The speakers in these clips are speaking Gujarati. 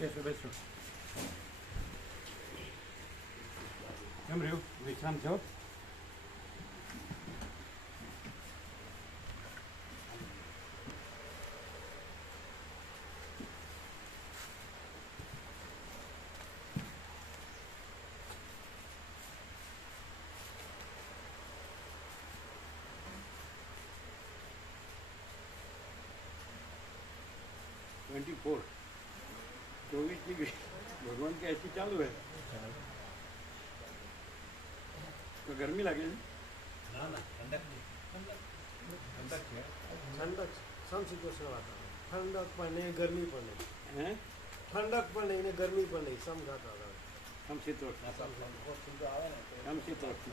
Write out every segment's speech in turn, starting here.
બેસો બેસો. કેમ રહ્યું? વિશ્રામ છો? फोर 24 डिग्री भगवान के ऐसी चालू है तो गर्मी लगे ना ना ठंडक नहीं ठंडक है ठंडक समशीतोष्ण वातावरण ठंडक पण नहीं गर्मी पण नहीं हैं ठंडक पण नहीं ने गर्मी पण नहीं समघात वातावरण समशीतोष्ण समशीतोष्ण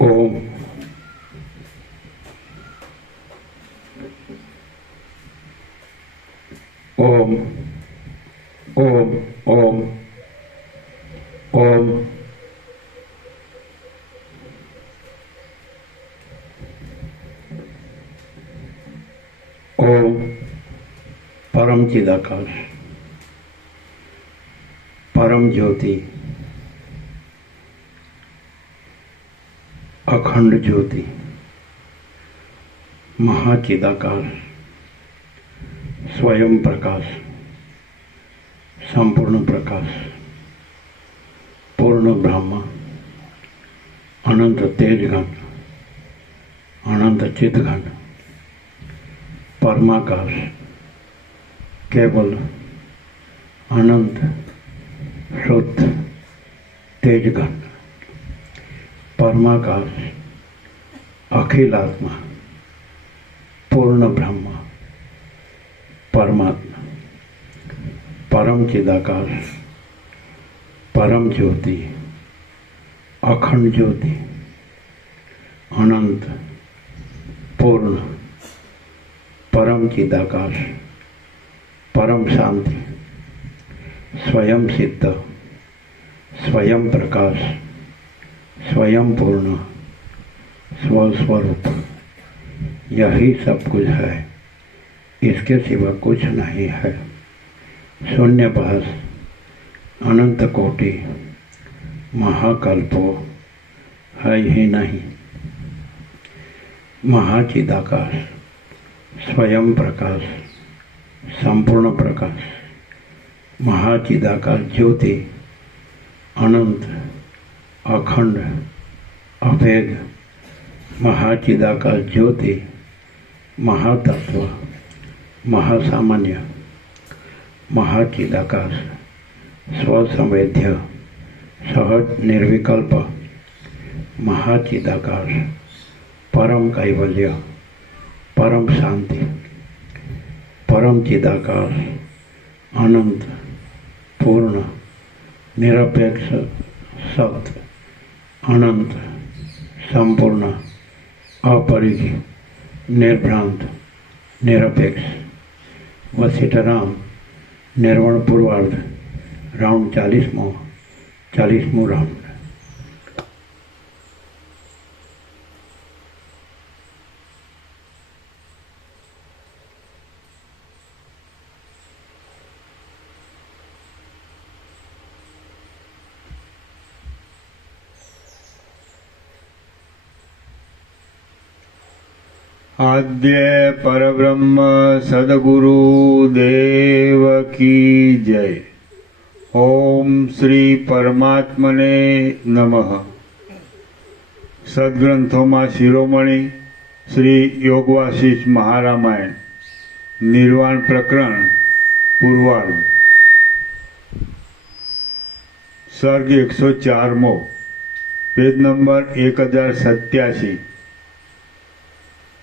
ओम ओम ओम ओम ओम ओम परम चिदाकाश परम ज्योति अखंड ज्योति महाचिदाकाश स्वयं प्रकाश संपूर्ण प्रकाश पूर्ण ब्रह्म अनंत तेजघन अनंत चिदघन परमाकाश केवल अनंत शुद्ध तेजघन परमाकाश अखिलात्मा पूर्ण ब्रह्म परमात्मा परम चिदाकाश परम ज्योति अखंड ज्योति अनंत पूर्ण परम चिदाकाश परम शांति स्वयं सिद्ध स्वयं प्रकाश स्वयं पूर्ण स्वस्वरूप यही सब कुछ है, इसके सिवा कुछ नहीं है। शून्य बहस अनंत कोटि महाकल्पो है ही नहीं। महाचिदाकाश स्वयं प्रकाश संपूर्ण प्रकाश महाचिदाकाश ज्योति अनंत अखंड अभेद महाचिदाकाश ज्योति महातत्व महासामान्य महाचिदाकाश स्वसंवेद्य सहज निर्विकल्प महाचिदाकाश પરમ કૈવલ્ય, પરમ શાંતિ, પરમ ચિદાકાશ, અનંત, પૂર્ણ, નિરપેક્ષ, સત, અનંત, સંપૂર્ણ, अपरिघी, निर्भ्रांत, निरपेक्ष, वसीठराम, निर्वण पूर्वार्ध, राउंड 40मो राउंड। आद्य परब्रह्म सद्गुरु देव की जय। ओम श्री परमात्मने नमः। सद्ग्रंथों में शिरोमणि श्री योगवासिष्ठ महारामायण निर्वाण प्रकरण पूर्वार्ध सर्ग 104 पेज नंबर 1087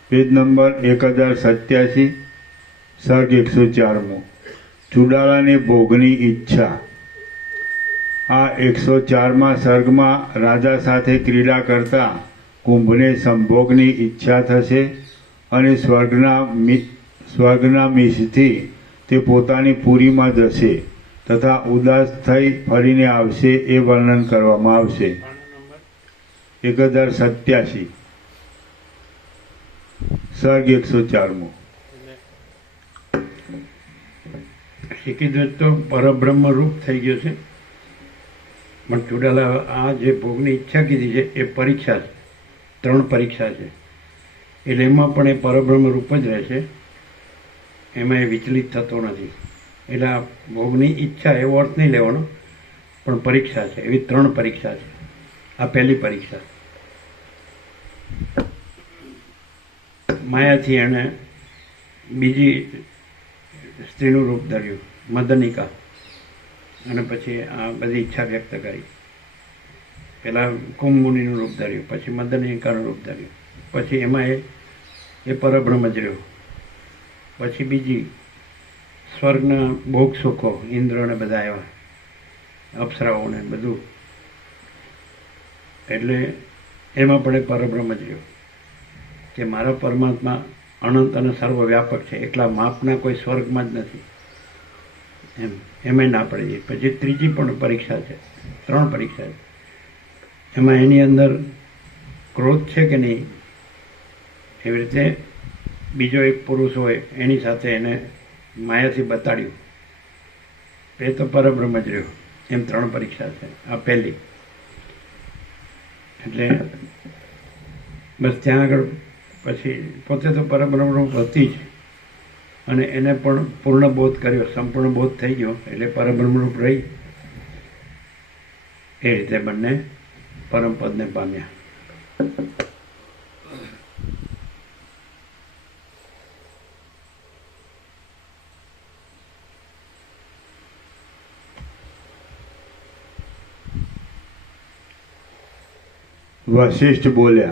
पेज नंबर 1087 सर्ग 104 चुडालानी भोगनी इच्छा। आ 104 सर्ग में राजा साथे क्रीड़ा करता कुंभने संभोगनी इच्छा थशे अने स्वर्गना मीशथी ते पोतानी पुरी में जशे तथा उदास थई फरीने आवशे ए वर्णन करवामां आवशे। 1087 सर्ग 104 શીખી તો પરબ્રહ્મ રૂપ થઈ ગયો છે, પણ ચુડાલા આ જે ભોગની ઈચ્છા કીધી છે એ પરીક્ષા છે, 3 પરીક્ષા છે, એટલે એમાં પણ એ પરબ્રહ્મ રૂપ જ રહેશે, એમાં એ વિચલિત થતો નથી। એટલે આ ભોગની ઈચ્છા એવો અર્થ નહીં લેવાનો, પણ પરીક્ષા છે, એવી 3 પરીક્ષા છે। આ પહેલી પરીક્ષા, માયાથી એણે બીજી સ્ત્રીનું રૂપ ધર્યું મદનિકા, અને પછી આ બધી ઈચ્છા વ્યક્ત કરી। પહેલાં કુંભમુનિનું રૂપ ધર્યું, પછી મદનિકાનું રૂપ ધર્યું, પછી એમાં એ પરબ્રહ્મ જ રહ્યો। પછી બીજી સ્વર્ગના ભોગ સુખો, ઇન્દ્રને બધા આવ્યા, અપ્સરાઓને બધું, એટલે એમાં પણ એ પરબ્રહ્મ જ રહ્યો કે મારા પરમાત્મા અનંત અને સર્વવ્યાપક છે, એકલા માપના કોઈ સ્વર્ગમાં જ નથી, એમાં ના પડી જાય। પછી ત્રીજી પણ પરીક્ષા છે, 3 પરીક્ષા છે, એમાં એની અંદર ક્રોધ છે કે નહીં, એવી રીતે બીજો એક પુરુષ હોય એની સાથે એને માયાથી બતાડ્યું, એ તો પરબ્રહ્મ જ રહ્યો। એમ 3 પરીક્ષા છે, આ પહેલી। એટલે બસ ત્યાં આગળ પછી પોતે તો પરબ્રહ્મ રૂપ હતી જ, અને એને પણ પૂર્ણ બોધ કર્યો, સંપૂર્ણ બોધ થઈ ગયો, એટલે પરબ્રહ્મ રૂપ રહી। એ રીતે બંને પરમપદને પામ્યા। वशिष्ठ बोल्या,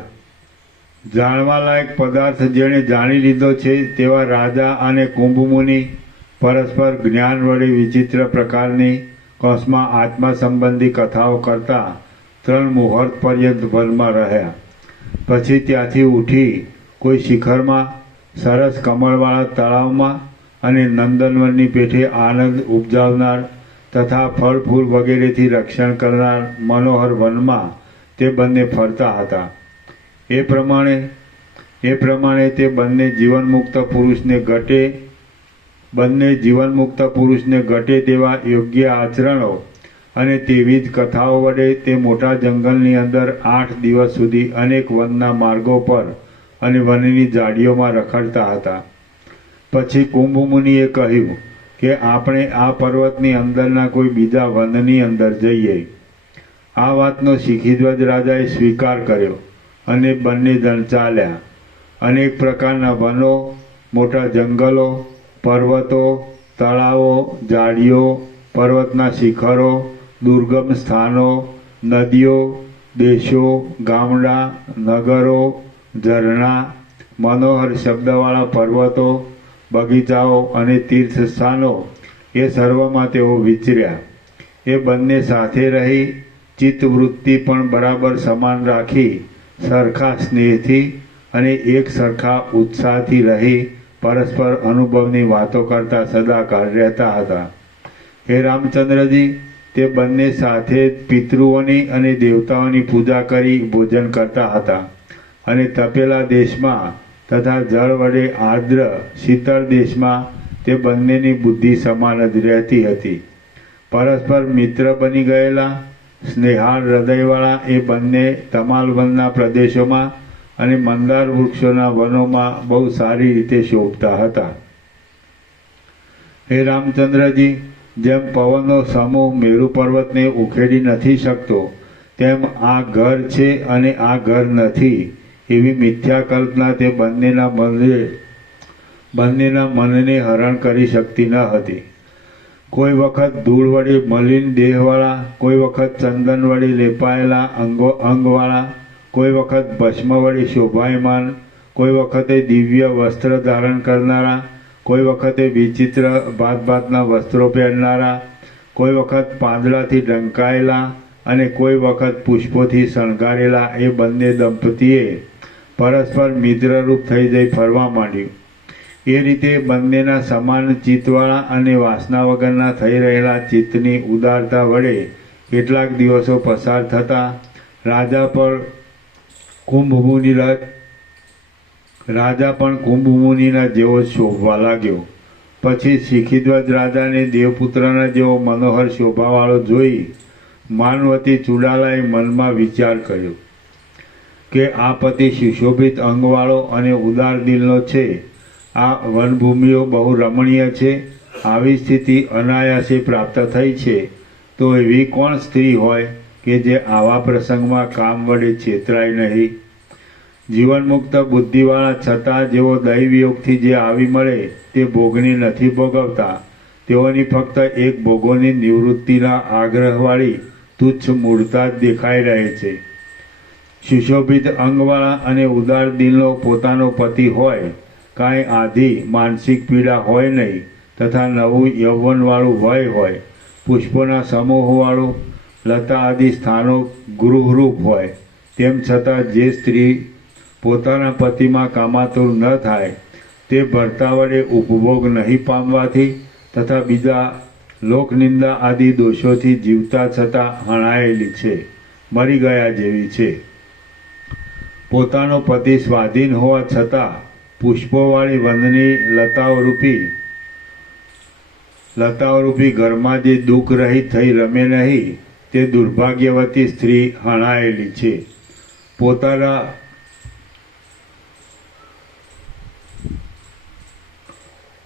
जाणवालायक पदार्थ जेणे जाणी लीधो छे तेवा राजा अने कुंभमुनि परस्पर ज्ञान वडे विचित्र प्रकारनी कौशमां आत्मा संबंधी कथाओ करता 3 मुहूर्त पर्यंत वनमा रह्या। पछी त्यांथी उठी कोई शिखरमां सरस कमळवाळा तळावमां अने नंदनवननी पेठे आनंद उपजावनार तथा फळ फूल वगैरेथी रक्षण करनार मनोहर वनमां ते बंने फरता हता। ए प्रमाणे ते बंने जीवनमुक्त पुरुषने घटे तेवा योग्य आचरणो अने तेवी ज कथाओ वडे ते मोटा जंगलनी अंदर 8 दिवस सुधी अनेक वनना मार्गो पर अने वननी झाड़ीओमां रखड़ता हता। पछी कुंभमुनिए कह्युं के आपणे आ पर्वतनी अंदरना कोई बीजा वननी अंदर जईए। आ वातनो शिखीध्वज राजाए स्वीकार कर्यो अने बंने जण चाल्या। अनेक प्रकारना वनो, मोटा जंगलो, पर्वतो, तळावो, झाड़ीओ, पर्वतना शिखरो, दुर्गम स्थानों, नदीओ, देशों, गामडा, नगरों, ઝરણા, મનોહર શબ્દવાળા પર્વતો, બગીચાઓ અને તીર્થ સ્થાનો એ સર્વમાં તેઓ વિચર્યા. એ બંને સાથે રહી ચિત્તવૃત્તિ પણ બરાબર સમાન રાખી સરખા સ્નેહથી અને એક સરખા ઉત્સાહથી રહી પરસ્પર અનુભવની વાતો કરતા સદાકાળ રહેતા હતા. હે રામચંદ્રજી, તે બંને સાથે પિતૃઓની અને દેવતાઓની પૂજા કરી ભોજન કરતા હતા અને તપેલા દેશમાં તથા જળ વડે આર્દ્ર શીતળ દેશમાં તે બંનેની બુદ્ધિ સમાન જ રહેતી હતી. પરસ્પર મિત્ર બની ગયેલા સ્નેહાળ હૃદયવાળા એ બંને તમાલવનના પ્રદેશોમાં અને મંદાર વૃક્ષોના વનોમાં બહુ સારી રીતે શોભતા હતા. હે રામચંદ્રજી, જેમ પવનનો સમૂહ મેરુ પર્વતને ઉખેડી નથી શકતો, તેમ આ ઘર છે અને આ ઘર નથી એવી મિથ્યા કલ્પના તે બંનેના મનને હરણ કરી શકતી ન હતી. કોઈ વખત ધૂળ વડે મલિન દેહવાળા, કોઈ વખત ચંદન વડે લેપાયેલા અંગવાળા, કોઈ વખત ભસ્મ વડે શોભાયમાન, કોઈ વખતે દિવ્ય વસ્ત્ર ધારણ કરનારા, કોઈ વખતે વિચિત્ર ભાતભાતના વસ્ત્રો પહેરનારા, કોઈ વખત પાંદડાથી ઢંકાયેલા અને કોઈ વખત પુષ્પોથી શણગારેલા એ બંને દંપતીએ પરસ્પર મિત્રરૂપ થઈ જઈ ફરવા માંડ્યું. એ રીતે બંનેના સમાન ચિત્તવાળા અને વાસના વગરના થઈ રહેલા ચિત્તની ઉદારતા વડે કેટલાક દિવસો પસાર થતા રાજા પણ કુંભમુનિના જેવો શોભવા લાગ્યો. પછી શિખીધ્વજ રાજાને દેવપુત્રના જેવો મનોહર શોભાવાળો જોઈ માનવતી ચુડાલાએ મનમાં વિચાર કર્યો કે આ પતિ સુશોભિત અંગવાળો અને ઉદાર દિલનો છે. આ વનભૂમિઓ બહુ રમણીય છે. આવી સ્થિતિ અનાયાસે પ્રાપ્ત થઈ છે તો એવી કોણ સ્ત્રી હોય કે જે આવા પ્રસંગમાં કામ વડે છેતરાય નહીં. જીવનમુક્ત બુદ્ધિવાળા છતાં જેઓ દૈવયોગથી જે આવી મળે તે ભોગની નથી ભોગવતા, તેઓની ફક્ત એક ભોગોની નિવૃત્તિના આગ્રહવાળી તુચ્છ મૂળતા જ દેખાઈ રહે છે. સુશોભિત અંગવાળા અને ઉદાર દિલનો પોતાનો પતિ હોય, કાંઈ આધી માનસિક પીડા હોય નહીં તથા નવું યૌવનવાળું વય હોય, પુષ્પોના સમૂહવાળું લતા આદિ સ્થાનો ગૃહરૂપ હોય, તેમ છતાં જે સ્ત્રી પોતાના પતિમાં કામાતુર ન થાય તે ભર્તા વડે ઉપભોગ નહીં પામવાથી તથા બીજા લોકનિંદા આદિ દોષોથી જીવતા છતાં હણાયેલી છે, મરી ગયા જેવી છે. પોતાનો પતિ સ્વાધીન હોવા છતાં પુષ્પોવાળી વનની લતાઓરૂપી ઘરમાં જે દુઃખ રહિત થઈ રમે નહીં તે દુર્ભાગ્યવતી સ્ત્રી હણાયેલી છે.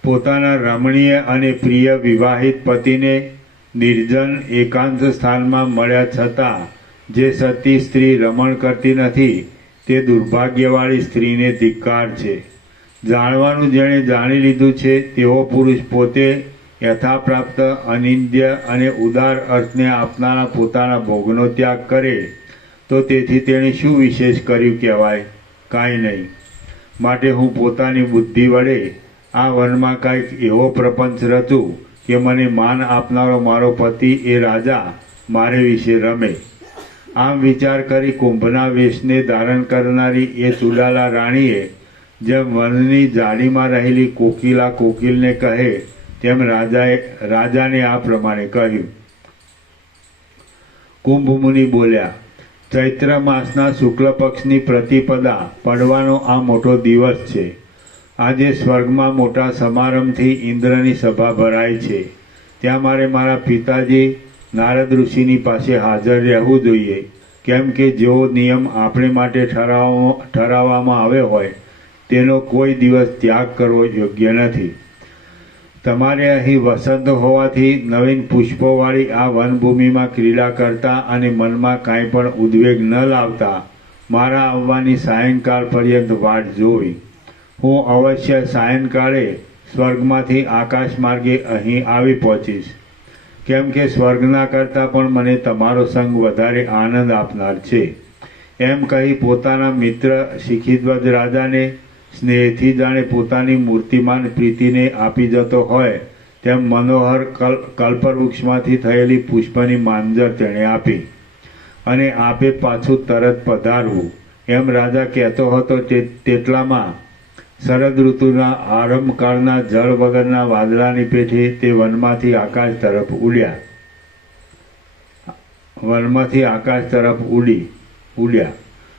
પોતાના રમણીય અને પ્રિય વિવાહિત પતિને નિર્જન એકાંત સ્થાનમાં મળ્યા છતાં જે સતી સ્ત્રી રમણ કરતી નથી તે દુર્ભાગ્યવાળી સ્ત્રીને ધિક્કાર છે. જાણવાનું જેણે જાણી લીધું છે તેવો પુરુષ પોતે યથાપ્રાપ્ત અનિંદ્ય અને ઉદાર અર્થને આપનારા પોતાના ભોગનો ત્યાગ કરે તો તેથી તેણે શું વિશેષ કર્યું કહેવાય? કાંઈ નહીં. માટે હું પોતાની બુદ્ધિ વડે આ વનમાં કાંઈક એવો પ્રપંચ રચું કે મને માન આપનારો મારો પતિ એ રાજા મારે વિશે રમે. આમ વિચાર કરી કુંભના વેશને ધારણ કરનારી એ ચુડાલા રાણીએ જેમ વનની જાળીમાં રહેલી કોકિલા કોકિલને કહે તેમ રાજાને આ પ્રમાણે કહ્યું. કુંભમુનિ બોલ્યા, ચૈત્ર માસના શુક્લ પક્ષની પ્રતિપદા પડવાનો આ મોટો દિવસ છે. આજે સ્વર્ગમાં મોટા સમારંભથી ઇન્દ્રની સભા ભરાય છે. ત્યાં મારે મારા પિતાજી નારદ ઋષિની પાસે હાજર રહેવું જોઈએ, કેમ કે જેવો નિયમ આપણે માટે ઠરાવવામાં આવ્યો હોય તેનો કોઈ દિવસ ત્યાગ કરવો યોગ્ય નથી. તમારે અહીં વસંત હોવાથી નવીન પુષ્પોવાળી આ વનભૂમિમાં ક્રીડા કરતા અને મનમાં કાંઈ પણ ઉદ્વેગ ન લાવતા મારા આવવાની સાયંકાળ પર્યંત વાટ જોઈ. હું અવશ્ય સાયંકાળે સ્વર્ગમાંથી આકાશ માર્ગે અહીં આવી પહોંચીશ, કેમ કે સ્વર્ગના કરતાં પણ મને તમારો સંગ વધારે આનંદ આપનાર છે. એમ કહી પોતાના મિત્ર શિખીધ્વજ રાજાને સ્નેહથી જાણે પોતાની મૂર્તિમાન પ્રીતિને આપી જતો હોય તેમ મનોહર કલ્પવૃક્ષમાંથી થયેલી પુષ્પની માંજર તેણે આપી અને આપે પાછું તરત પધારવું એમ રાજા કહેતો હતો તેટલામાં શરદ ઋતુના આરંભકાળના જળ વગરના વાદળાની પેઠે તે વનમાંથી આકાશ તરફ ઉડ્યા.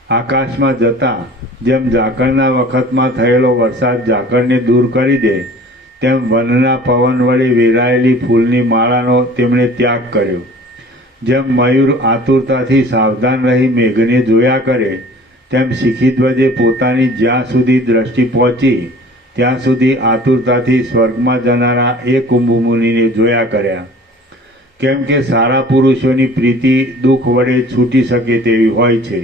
આકાશમાં જતા જેમ ઝાકળના વખતમાં થયેલો વરસાદ ઝાકળને દૂર કરી દે તેમ વનના પવન વડે વેરાયેલી ફૂલની માળાનો તેમણે ત્યાગ કર્યો. જેમ મયુર આતુરતાથી સાવધાન રહી મેઘને જોયા કરે તેમ શિખીધ્વજે પોતાની જ્યાં સુધી દ્રષ્ટિ પહોંચી ત્યાં સુધી આતુરતાથી સ્વર્ગમાં જનારા એ કુંભમુનિને જોયા કર્યા. કેમ કે સારા પુરુષોની પ્રીતિ દુઃખ વડે છૂટી શકે તેવી હોય છે.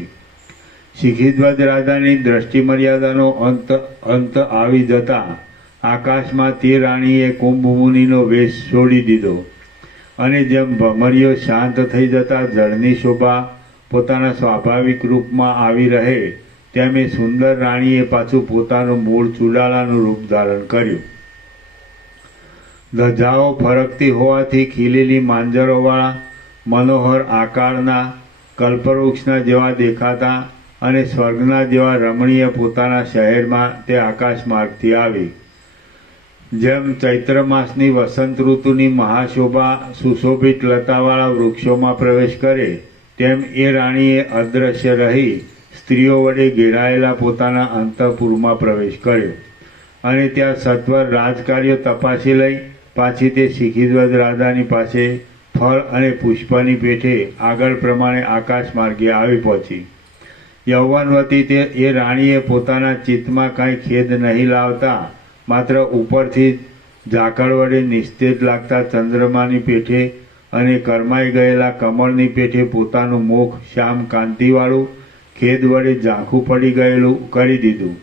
શિખીધ્વજ રાજાની દ્રષ્ટિ મર્યાદાનો અંત આવી જતા આકાશમાં તે રાણીએ કુંભમુનિનો વેશ છોડી દીધો અને જેમ ભમરીઓ શાંત થઈ જતા જળની શોભા પોતાના સ્વાભાવિક રૂપમાં આવી રહે તેમ એ સુંદર રાણીએ પાછું પોતાનું મૂળ ચુડાલાનું રૂપ ધારણ કર્યું. ધજાઓ ફરકતી હોવાથી ખીલેલી માંજરોવાળા મનોહર આકારના કલ્પવૃક્ષના જેવા દેખાતા અને સ્વર્ગના જેવા રમણીય પોતાના શહેરમાં તે આકાશ માર્ગથી આવી. જેમ ચૈત્ર માસની વસંત ઋતુની મહાશોભા સુશોભિત લતાવાળા વૃક્ષોમાં પ્રવેશ કરે તેમ એ રાણીએ અદૃશ્ય રહી સ્ત્રીઓ વડે ઘેરાયેલા પોતાના અંતઃપુરમાં પ્રવેશ કર્યો અને ત્યાં સત્વર રાજકાર્યો તપાસી લઈ પાછી તે શિખીધ્વજ રાજાની પાસે ફળ અને પુષ્પની પેઠે આગળ પ્રમાણે આકાશ માર્ગે આવી પહોંચી. યૌવનવતી એ રાણીએ પોતાના ચિત્તમાં કાંઈ ખેદ નહીં લાવતા માત્ર ઉપરથી ઝાકળ વડે નિસ્તેજ લાગતા ચંદ્રમાની પેઠે અને કરમાઈ ગયેલા કમળની પેઠે પોતાનું મુખ શ્યામ કાંતિવાળું ખેદ વડે ઝાંખું પડી ગયેલું કરી દીધું.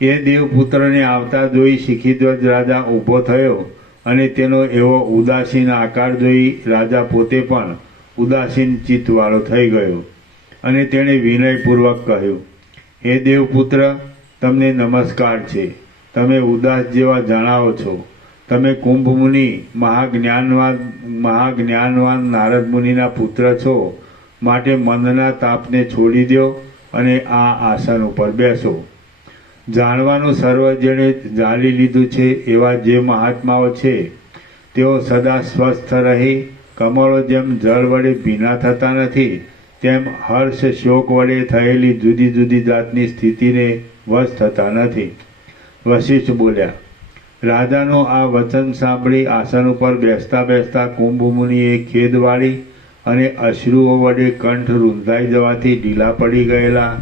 એ દેવપુત્રને આવતા જોઈ શિખીધ્વજ રાજા ઊભો થયો અને તેનો એવો ઉદાસીન આકાર જોઈ રાજા પોતે પણ ઉદાસીન ચિત્તવાળો થઈ ગયો અને તેણે વિનયપૂર્વક કહ્યું, હે દેવપુત્ર, તમને નમસ્કાર છે. તમે ઉદાસ જેવા જણાવો છો. તમે કુંભમુનિ મહાજ્ઞાનવાન નારદ મુનિના પુત્ર છો, માટે મનના તાપને છોડી દો અને આ આસન ઉપર બેસો. જાણવાનું સર્વ જેણે જાણી લીધું છે એવા જે મહાત્માઓ છે તેઓ સદા સ્વસ્થ રહી કમળો જેમ જળ વડે ભીના થતા નથી તેમ હર્ષ શોક વડે થયેલી જુદી જુદી જાતની સ્થિતિને વશ થતા નથી. વશિષ્ઠ બોલ્યા. રાજાનું આ વચન સાંભળી આસન ઉપર બેસતા બેસતા કુંભમુનિએ ખેદવાળી અને અશ્રુઓ વડે કંઠ રૂંધાઈ જવાથી ઢીલા પડી ગયેલા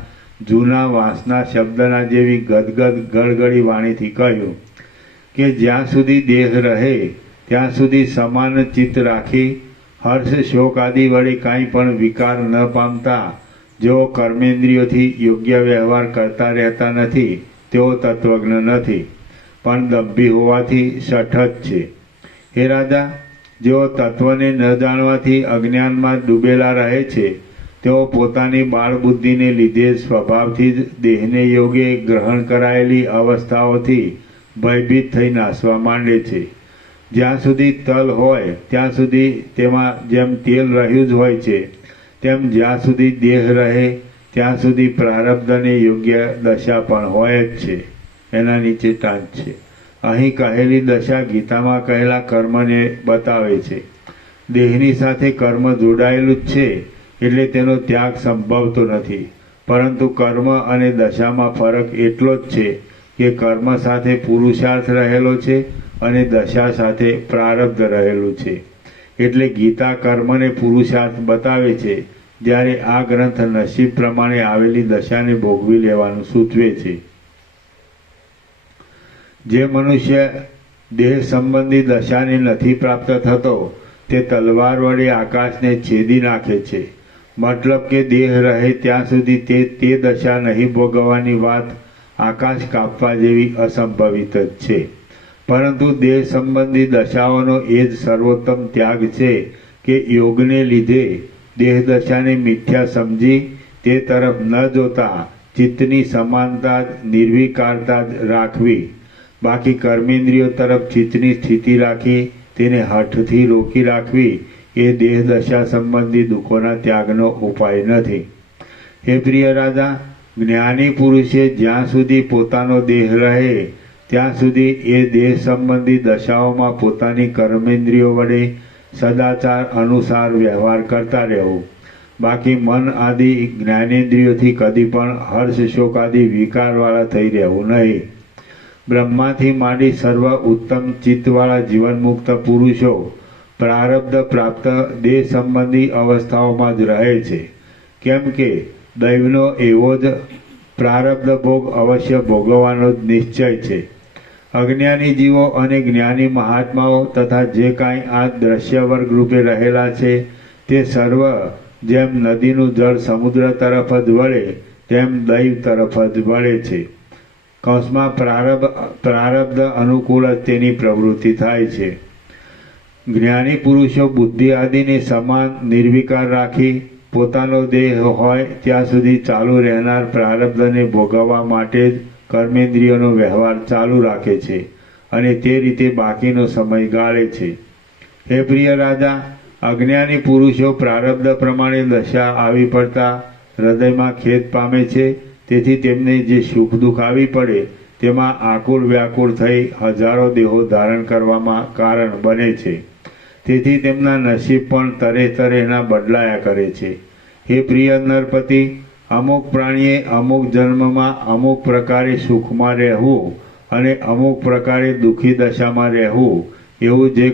જૂના વાંસના શબ્દના જેવી ગદગદ ગળગળી વાણીથી કહ્યું કે જ્યાં સુધી દેહ રહે ત્યાં સુધી સમાન ચિત્ત રાખી હર્ષ શોક આદિ વડે કાંઈ પણ વિકાર ન પામતા જેઓ કર્મેન્દ્રિયોથી યોગ્ય વ્યવહાર કરતા રહેતા નથી તેઓ તત્વજ્ઞ નથી, પણ દંભી હોવાથી શઠ જ છે. હે રાજા, જેઓ તત્વને ન જાણવાથી અજ્ઞાનમાં ડૂબેલા રહે છે તેઓ પોતાની બાળબુદ્ધિને લીધે સ્વભાવથી જ દેહને યોગે ગ્રહણ કરાયેલી અવસ્થાઓથી ભયભીત થઈ નાસવા માંડે છે. જ્યાં સુધી તલ હોય ત્યાં સુધી તેમાં જેમ તેલ રહ્યું જ હોય છે તેમ જ્યાં સુધી દેહ રહે ત્યાં સુધી પ્રારબ્ધને યોગ્ય દશા પણ હોય જ છે. એના નીચે ટાંચ છે. અહીં કહેલી દશા ગીતામાં કહેલા કર્મને બતાવે છે. દેહની સાથે કર્મ જોડાયેલું જ છે એટલે તેનો ત્યાગ સંભવતો નથી, પરંતુ કર્મ અને દશામાં ફરક એટલો જ છે કે કર્મ સાથે પુરુષાર્થ રહેલો છે અને દશા સાથે પ્રારબ્ધ રહેલું છે. એટલે ગીતા કર્મને પુરુષાર્થ બતાવે છે, જ્યારે આ ગ્રંથ નસીબ પ્રમાણે આવેલી દશાને ભોગવી લેવાનું સૂચવે છે. જે મનુષ્ય દેહ સંબંધી દશાને નથી પ્રાપ્ત થતો તે તલવાર વડે આકાશને છેદી નાખે છે. મતલબ કે દેહ રહે ત્યાં સુધી તે દશા નહીં ભોગવવાની વાત આકાશ કાપવા જેવી અસંભવિત જ છે. પરંતુ દેહ સંબંધી દશાઓનો એ જ સર્વોત્તમ ત્યાગ છે કે યોગને લીધે દેહ દશાને મિથ્યા સમજી તે તરફ ન જોતા ચિત્તની સમાનતા નિર્વિકારતા જ રાખવી. બાકી કર્મેન્દ્રિયો તરફ ચિત્તની સ્થિતિ રાખી તેને હઠથી રોકી રાખવી એ દેહ દશા સંબંધી દુઃખોના ત્યાગનો ઉપાય નથી. હે પ્રિય રાજા, જ્ઞાની પુરુષે જ્યાં સુધી પોતાનો દેહ રહે ત્યાં સુધી એ દેહ સંબંધી દશાઓમાં પોતાની કર્મેન્દ્રિયો વડે સદાચાર અનુસાર વ્યવહાર કરતા રહેવું. બાકી મન આદિ જ્ઞાનેન્દ્રિયોથી કદી પણ હર્ષ શોક આદિ વિકારવાળા થઈ રહેવું નહીં. બ્રહ્માથી માંડી સર્વ ઉત્તમ ચિત્તવાળા જીવનમુક્ત પુરુષો પ્રારબ્ધ પ્રાપ્ત દેહ સંબંધી અવસ્થાઓમાં જ રહે છે. કેમ કે દૈવનો એવો જ પ્રારબ્ધ ભોગ અવશ્ય ભોગવવાનો જ નિશ્ચય છે. અજ્ઞાની જીવો અને જ્ઞાની મહાત્માઓ તથા જે કાંઈ આ દ્રશ્ય વર્ગ રૂપે રહેલા છે તે સર્વ જેમ નદીનું જળ સમુદ્ર તરફ જ વળે તેમ દૈવ તરફ જ વળે છે. કૌંસમાં પ્રારબ્ધ અનુકૂળ જ તેની પ્રવૃત્તિ થાય છે. જ્ઞાની પુરુષો બુદ્ધિ આદિને સમાન નિર્વિકાર રાખી પોતાનો દેહ હોય ત્યાં સુધી ચાલુ રહેનાર પ્રારબ્ધને ભોગવવા માટે જ કર્મેન્દ્રિયોનો વ્યવહાર ચાલુ રાખે છે અને તે રીતે બાકીનો સમય ગાળે છે. હે પ્રિય રાજા, અજ્ઞાની પુરુષો પ્રારબ્ધ પ્રમાણે દશા આવી પડતા હૃદયમાં ખેદ પામે છે. તેથી તેમને જે સુખ દુઃખ આવી પડે તેમાં આકુળ વ્યાકુળ થઈ હજારો દેહો ધારણ કરવામાં કારણ બને છે. તેથી તેમના નસીબ પણ તરે તરેના બદલાયા કરે છે. હે પ્રિય નરપતિ, અમુક પ્રાણીએ અમુક જન્મમાં અમુક પ્રકારે સુખમાં રહેવું અને અમુક પ્રકારે દુઃખી દશામાં રહેવું એવું જે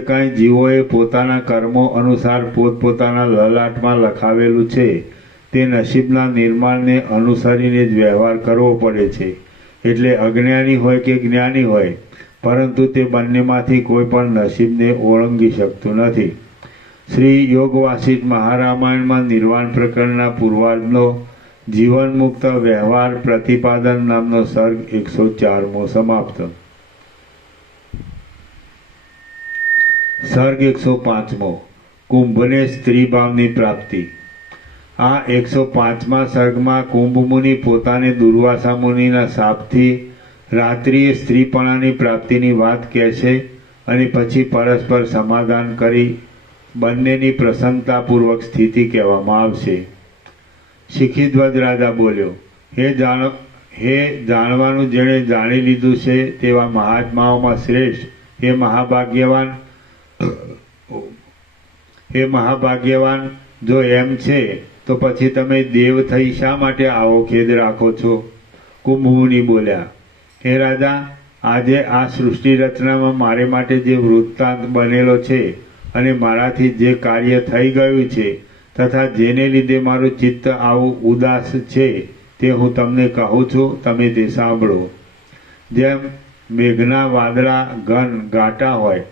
કાંઈ જીવોએ પોતાના કર્મો અનુસાર પોતપોતાના લલાટમાં લખાવેલું છે તે નસીબના નિર્માણને અનુસરીને જ વ્યવહાર કરવો પડે છે. એટલે અજ્ઞાની હોય કે જ્ઞાની હોય, પરંતુ તે બંનેમાંથી કોઈ પણ નસીબને ઓળંગી શકતું નથી. શ્રી યોગ વાસિષ્ઠ મહારામાયણમાં નિર્વાણ પ્રકરણના પૂર્વાર્ધનો જીવન મુક્ત વ્યવહાર પ્રતિપાદન નામનો સર્ગ 104મો સમાપ્ત. સર્ગ 105મો કુંભને સ્ત્રી ભાવની પ્રાપ્તિ. આ 105મા સર્ગમાં કુંભ મુનિ પોતાને દુર્વાસા મુનિના શાપથી રાત્રિએ સ્ત્રીપણાની પ્રાપ્તિની વાત કહેશે અને પછી પરસ્પર સમાધાન કરી બંનેની પ્રસન્નતાપૂર્વક સ્થિતિ કહેવામાં આવશે. શિખીધ્વજ રાજા બોલ્યો, હે જાણવાનું જેણે જાણી લીધું છે તેવા મહાત્માઓમાં શ્રેષ્ઠ, હે મહાભાગ્યવાન, જો એમ છે તો પછી તમે દેવ થઈ શા માટે આવો ખેદ રાખો છો? કુંભમુનિ બોલ્યા, હે રાજા, આજે આ સૃષ્ટિ રચનામાં મારે માટે જે વૃત્તાંત બનેલો છે અને મારાથી જે કાર્ય થઈ ગયું છે તથા જેને લીધે મારું ચિત્ત આવું ઉદાસ છે તે હું તમને કહું છું, તમે તે સાંભળો. જેમ મેઘના વાદળા ઘન ઘાટા હોય,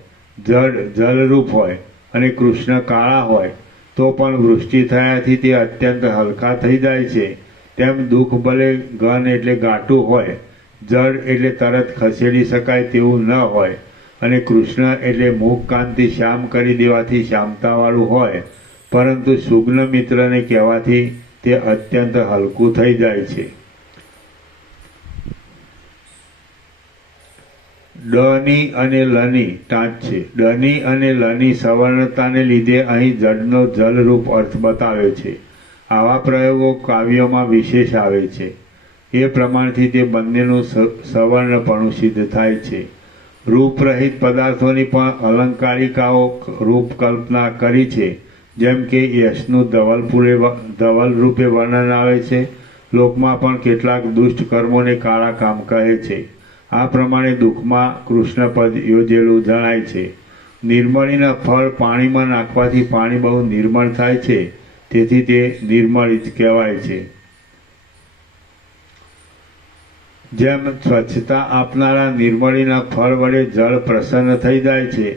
જલરૂપ હોય અને કૃષ્ણ કાળા હોય તો પણ વૃષ્ટિ થયાથી તે અત્યંત હલકા થઈ જાય છે, તેમ દુઃખ ભલે ઘન એટલે ઘાટું હોય, જળ એટલે તરત ખસેડી શકાય તેવું ન હોય અને કૃષ્ણ એટલે મુખ કાંતિ શ્યામ કરી દેવાથી શ્યામતાવાળું હોય, પરંતુ સુગ્ન મિત્રને કહેવાથી તે અત્યંત હલકું થઈ જાય છે. ડની અને લની ટાંચ છે. ડની અને લની સવર્ણતાને લીધે અહીં જળનો જલરૂપ અર્થ બતાવ્યો છે. આવા પ્રયોગો કાવ્યોમાં વિશેષ આવે છે. એ પ્રમાણથી તે બંનેનું સવર્ણપણું સિદ્ધ થાય છે. રૂપરહિત પદાર્થોની પણ અલંકારિકાઓ રૂપ કલ્પના કરી છે. જેમ કે યશનું ધવલ રૂપે વર્ણન આવે છે. લોકમાં પણ કેટલાક દુષ્ટ કર્મોને કાળા કામ કહે છે. આ પ્રમાણે દુઃખમાં કૃષ્ણપદ યોજેલું જણાય છે. નિર્મળીના ફળ પાણીમાં નાખવાથી પાણી બહુ નિર્મળ થાય છે, તેથી તે નિર્મળી જ કહેવાય છે. જેમ સ્વચ્છતા આપનારા નિર્મળીના ફળ વડે જળ પ્રસન્ન થઈ જાય છે,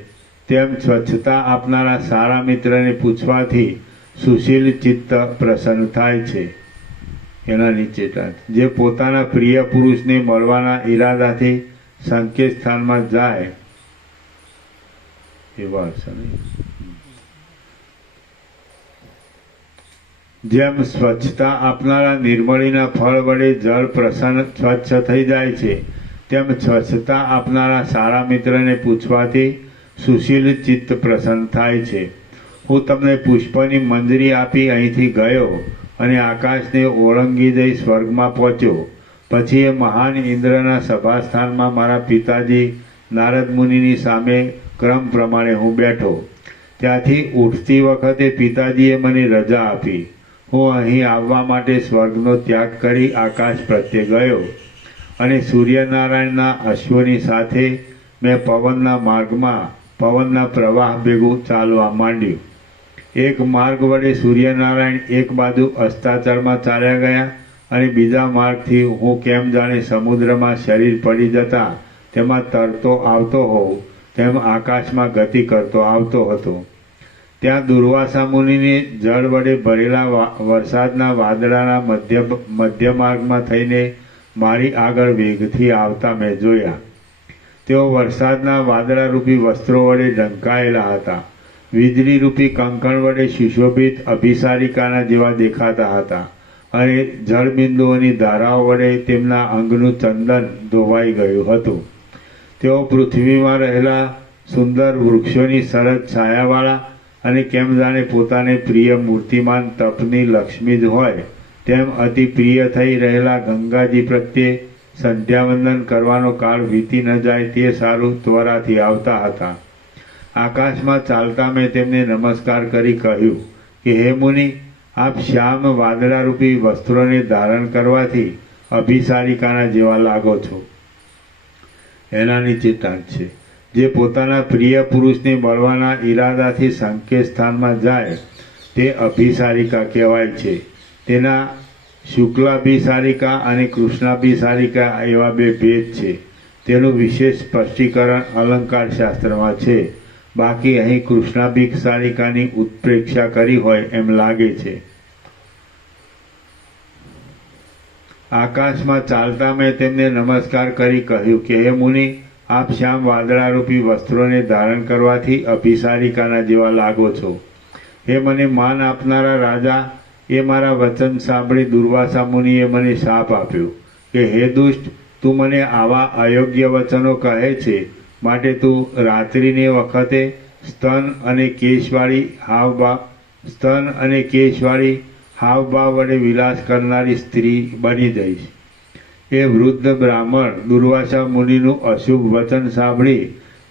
તેમ સ્વચ્છતા આપનારા સારા મિત્રને પૂછવાથી સુશીલ ચિત્ત પ્રસન્ન થાય છે. એના નીચે જે પોતાના પ્રિય પુરુષને મળવાના ઈરાદાથી સંકેત સ્થાનમાં જાય એવા જેમ સ્વચ્છતા આપનારા નિર્મળીના ફળ વડે જળ પ્રસન્ન સ્વચ્છ થઈ જાય છે, તેમ સ્વચ્છતા આપનારા સારા મિત્રને પૂછવાથી સુશીલ ચિત્ત પ્રસન્ન થાય છે. હું તમને પુષ્પની મંજરી આપી અહીંથી ગયો અને આકાશને ઓળંગી જઈ સ્વર્ગમાં પહોંચ્યો. પછી એ મહાન ઇન્દ્રના સભાસ્થાનમાં મારા પિતાજી નારદ મુનિની સામે ક્રમ પ્રમાણે હું બેઠો. ત્યાંથી ઉઠતી વખતે પિતાજીએ મને રજા આપી. હું અહીં આવવા માટે સ્વર્ગનો ત્યાગ કરી આકાશ પ્રત્યે ગયો અને સૂર્યનારાયણના અશ્વની સાથે મેં પવનના માર્ગમાં પવનના પ્રવાહ ભેગું ચાલવા માંડ્યું. એક માર્ગ વડે સૂર્યનારાયણ એક બાજુ અસ્તાચળમાં ચાલ્યા ગયા અને બીજા માર્ગથી હું કેમ જાણે સમુદ્રમાં શરીર પડી જતા તેમાં તરતો આવતો હોઉં તેમ આકાશમાં ગતિ કરતો આવતો હતો. ત્યાં દુર્વાસા મુનિને જળ વડે ભરેલા વરસાદના વાદળાના મધ્ય માર્ગમાં થઈને મારી આગળ વેગથી આવતા મેં જોયા. તેઓ વરસાદના વાદળારૂપી વસ્ત્રો વડે ઢંકાયેલા હતા. વીજળીરૂપી કંકણ વડે સુશોભિત અભિસારિકાના જેવા દેખાતા હતા અને જળબિંદુઓની ધારાઓ વડે તેમના અંગનું ચંદન ધોવાઈ ગયું હતું. તેઓ પૃથ્વીમાં રહેલા સુંદર વૃક્ષોની સરસ છાયાવાળા અને કેમ જાણે પોતાને પ્રિય મૂર્તિમાન તપની લક્ષ્મી જ હોય તેમ અતિ પ્રિય થઈ રહેલા ગંગાજી પ્રત્યે સંધ્યાવંદન કરવાનો કાળ વીતી ન જાય તે સારું ત્વરાથી આવતા હતા. આકાશમાં ચાલતા મેં તેમને નમસ્કાર કરી કહ્યું કે હે મુનિ, આપ શ્યામ વાદળારૂપી વસ્ત્રોને ધારણ કરવાથી અભિસારિકાના જેવા લાગો છો. એના નીચે ટાંક છે. જે પોતાના પ્રિય પુરુષને મળવાના ઈરાદાથી સંકેત સ્થાનમાં જાય તે અભિસારિકા કહેવાય છે. તેના શુક્લાભિસારિકા અને કૃષ્ણાભિસારિકા એવા બે ભેદ છે. તેનું વિશેષ સ્પષ્ટીકરણ અલંકાર શાસ્ત્રમાં છે. બાકી અહીં કૃષ્ણાભિસારિકાની ઉત્પ્રેક્ષા કરી હોય એમ લાગે છે. આકાશમાં ચાલતા મેં તેમને નમસ્કાર કરી કહ્યું કે હે મુનિ, આપ શ્યામ વાદળારૂપી વસ્ત્રોને ધારણ કરવાથી અભિસારિકાના જેવા લાગો છો. હે મને માન આપનારા રાજા, એ મારા વચન સાંભળી દુર્વાસા મુનિએ મને શાપ આપ્યો કે હે દુષ્ટ, તું મને આવા અયોગ્ય વચનો કહે છે, માટે તું રાત્રિને વખતે સ્તન અને કેશવાળી હાવભાવ વડે વિલાસ કરનારી સ્ત્રી બની જઈશ. એ વૃદ્ધ બ્રાહ્મણ દુર્વાસા મુનિનું અશુભ વચન સાંભળી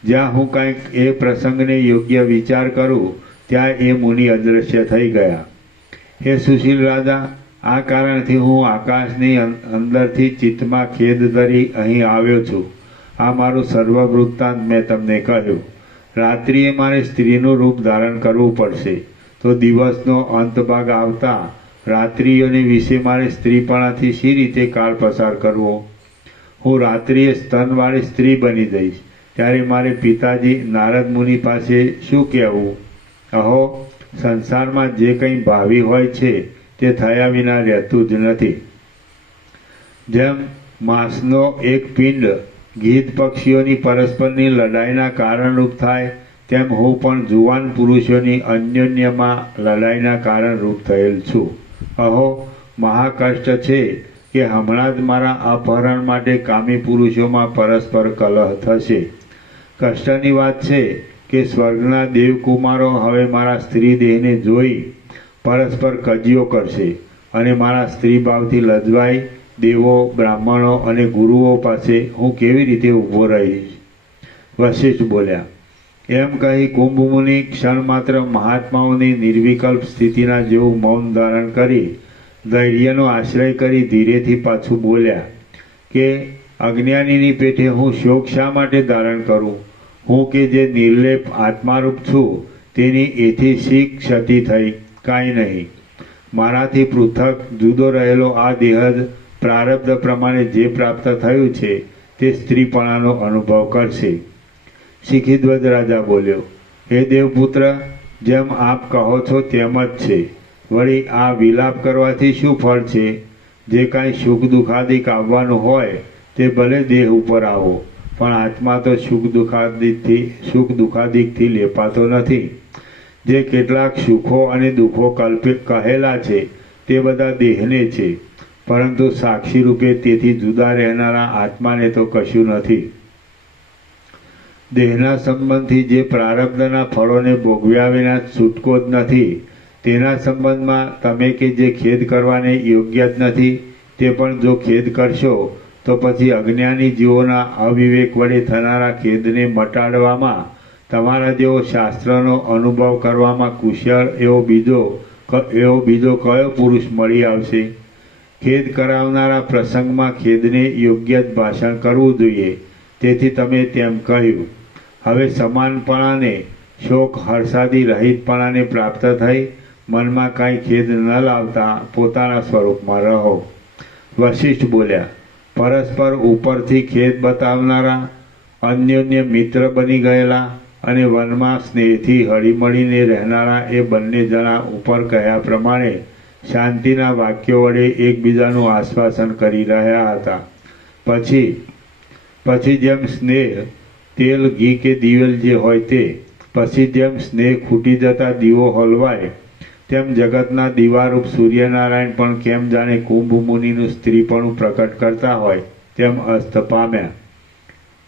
જ્યાં હું કંઈક એ પ્રસંગને યોગ્ય વિચાર કરું ત્યાં એ મુનિ અદૃશ્ય થઈ ગયા. હે સુશીલ રાજા, આ કારણથી હું આકાશની અંદરથી ચિત્તમાં ખેદ ધરી અહીં આવ્યો છું. આ મારું સર્વ વૃત્તાંત મેં તમને કહ્યું. રાત્રિએ મારે સ્ત્રીનું રૂપ ધારણ કરવું પડશે, તો દિવસનો અંત ભાગ આવતા રાત્રિઓને વિશે મારે સ્ત્રીપણાથી શી રીતે કાળ પસાર કરવો? હું રાત્રિએ સ્તનવાળી સ્ત્રી બની જઈશ, ત્યારે મારે પિતાજી નારદ મુનિ પાસે શું કહેવું? અહો, સંસારમાં જે કંઈ ભાવિ હોય છે તે થયા વિના રહેતું જ નથી. જેમ માંસનો એક પિંડ ગીધ પક્ષીઓની પરસ્પરની લડાઈના કારણરૂપ થાય, તેમ હું પણ જુવાન પુરુષોની અન્યોન્યમાં લડાઈના કારણરૂપ થયેલ છું. અહો, મહાકષ્ટ છે કે હમણાં જ મારા અપહરણ માટે કામી પુરુષોમાં પરસ્પર કલહ થશે. કષ્ટની વાત છે કે સ્વર્ગના દેવકુમારો હવે મારા સ્ત્રી દેહને જોઈ પરસ્પર કજિયો કરશે અને મારા સ્ત્રી ભાવથી લજવાઈ દેવો, બ્રાહ્મણો અને ગુરુઓ પાસે હું કેવી રીતે ઊભો રહીશ? વશિષ્ઠ બોલ્યા. એમ કહી કુંભમુનિ ક્ષણ માત્ર મહાત્માઓની નિર્વિકલ્પ સ્થિતિના જેવું મૌન ધારણ કરી ધૈર્યનો આશ્રય કરી ધીરેથી પાછું બોલ્યા કે અજ્ઞાનીની પેઠે હું શોક શા માટે ધારણ કરું? હું કે જે નિર્લેપ આત્મારૂપ છું તેની એથી શી ક્ષતિ થઈ? કાંઈ નહીં. મારાથી પૃથક જુદો રહેલો આ દેહ જ પ્રારબ્ધ પ્રમાણે જે પ્રાપ્ત થયું છે તે સ્ત્રીપણાનો અનુભવ કરશે. શિખીધ્વજ રાજા બોલ્યો, હે દેવપુત્ર, જેમ આપ કહો છો તેમ જ છે. વળી આ વિલાપ કરવાથી શું ફળ છે? જે કાંઈ સુખ દુઃખાદિક આવવાનું હોય તે ભલે દેહ ઉપર આવો, પણ આત્મા તો સુખ દુઃખાદિકથી લેપાતો નથી. જે કેટલાક સુખો અને દુઃખો કહેલા છે તે બધા દેહને છે, પરંતુ સાક્ષી રૂપે તેથી જુદા રહેનારા આત્માને તો કશું નથી. દેહના સંબંધથી જે પ્રારબ્ધના ફળોને ભોગવ્યા વિના છૂટકો જ નથી, તેના સંબંધમાં તમે કે જે ખેદ કરવાને યોગ્ય જ નથી, તે પણ જો ખેદ કરશો તો પછી અજ્ઞાની જીવોના અવિવેક વડે થનારા ખેદને મટાડવામાં તમારા જેવો શાસ્ત્રનો અનુભવ કરવામાં કુશળ એવો બીજો કયો પુરુષ મળી આવશે? ખેદ કરાવનારા પ્રસંગમાં ખેદને યોગ્ય જ ભાષણ કરવું જોઈએ. તેથી તમે તેમ કહ્યું. હવે સમાનપણાને, શોક હર્ષાદી રહિતપણાને પ્રાપ્ત થઈ મનમાં કાંઈ ખેદ ન લાવતા પોતાના સ્વરૂપમાં રહો. વશિષ્ઠ બોલ્યા, પરસ્પર ઉપરથી ખેદ બતાવનારા, અન્યોન્ય મિત્ર બની ગયેલા અને વનમાં સ્નેહથી હળીમળીને રહેનારા એ બંને જણા ઉપર કહ્યા પ્રમાણે શાંતિના વાક્યો વડે એકબીજાનું આશ્વાસન કરી રહ્યા હતા. પછી જેમ સ્નેહ તેલ, ઘી કે દિવેલ જે હોય તે, પછી જેમ સ્નેહ ખૂટી જતા દીવો હલવાય, તેમ જગતના દીવારૂપ સૂર્યનારાયણ પણ કેમ જાણે કુંભ મુનિનું સ્ત્રીપણું પ્રકટ કરતા હોય તેમ અસ્ત પામ્યા.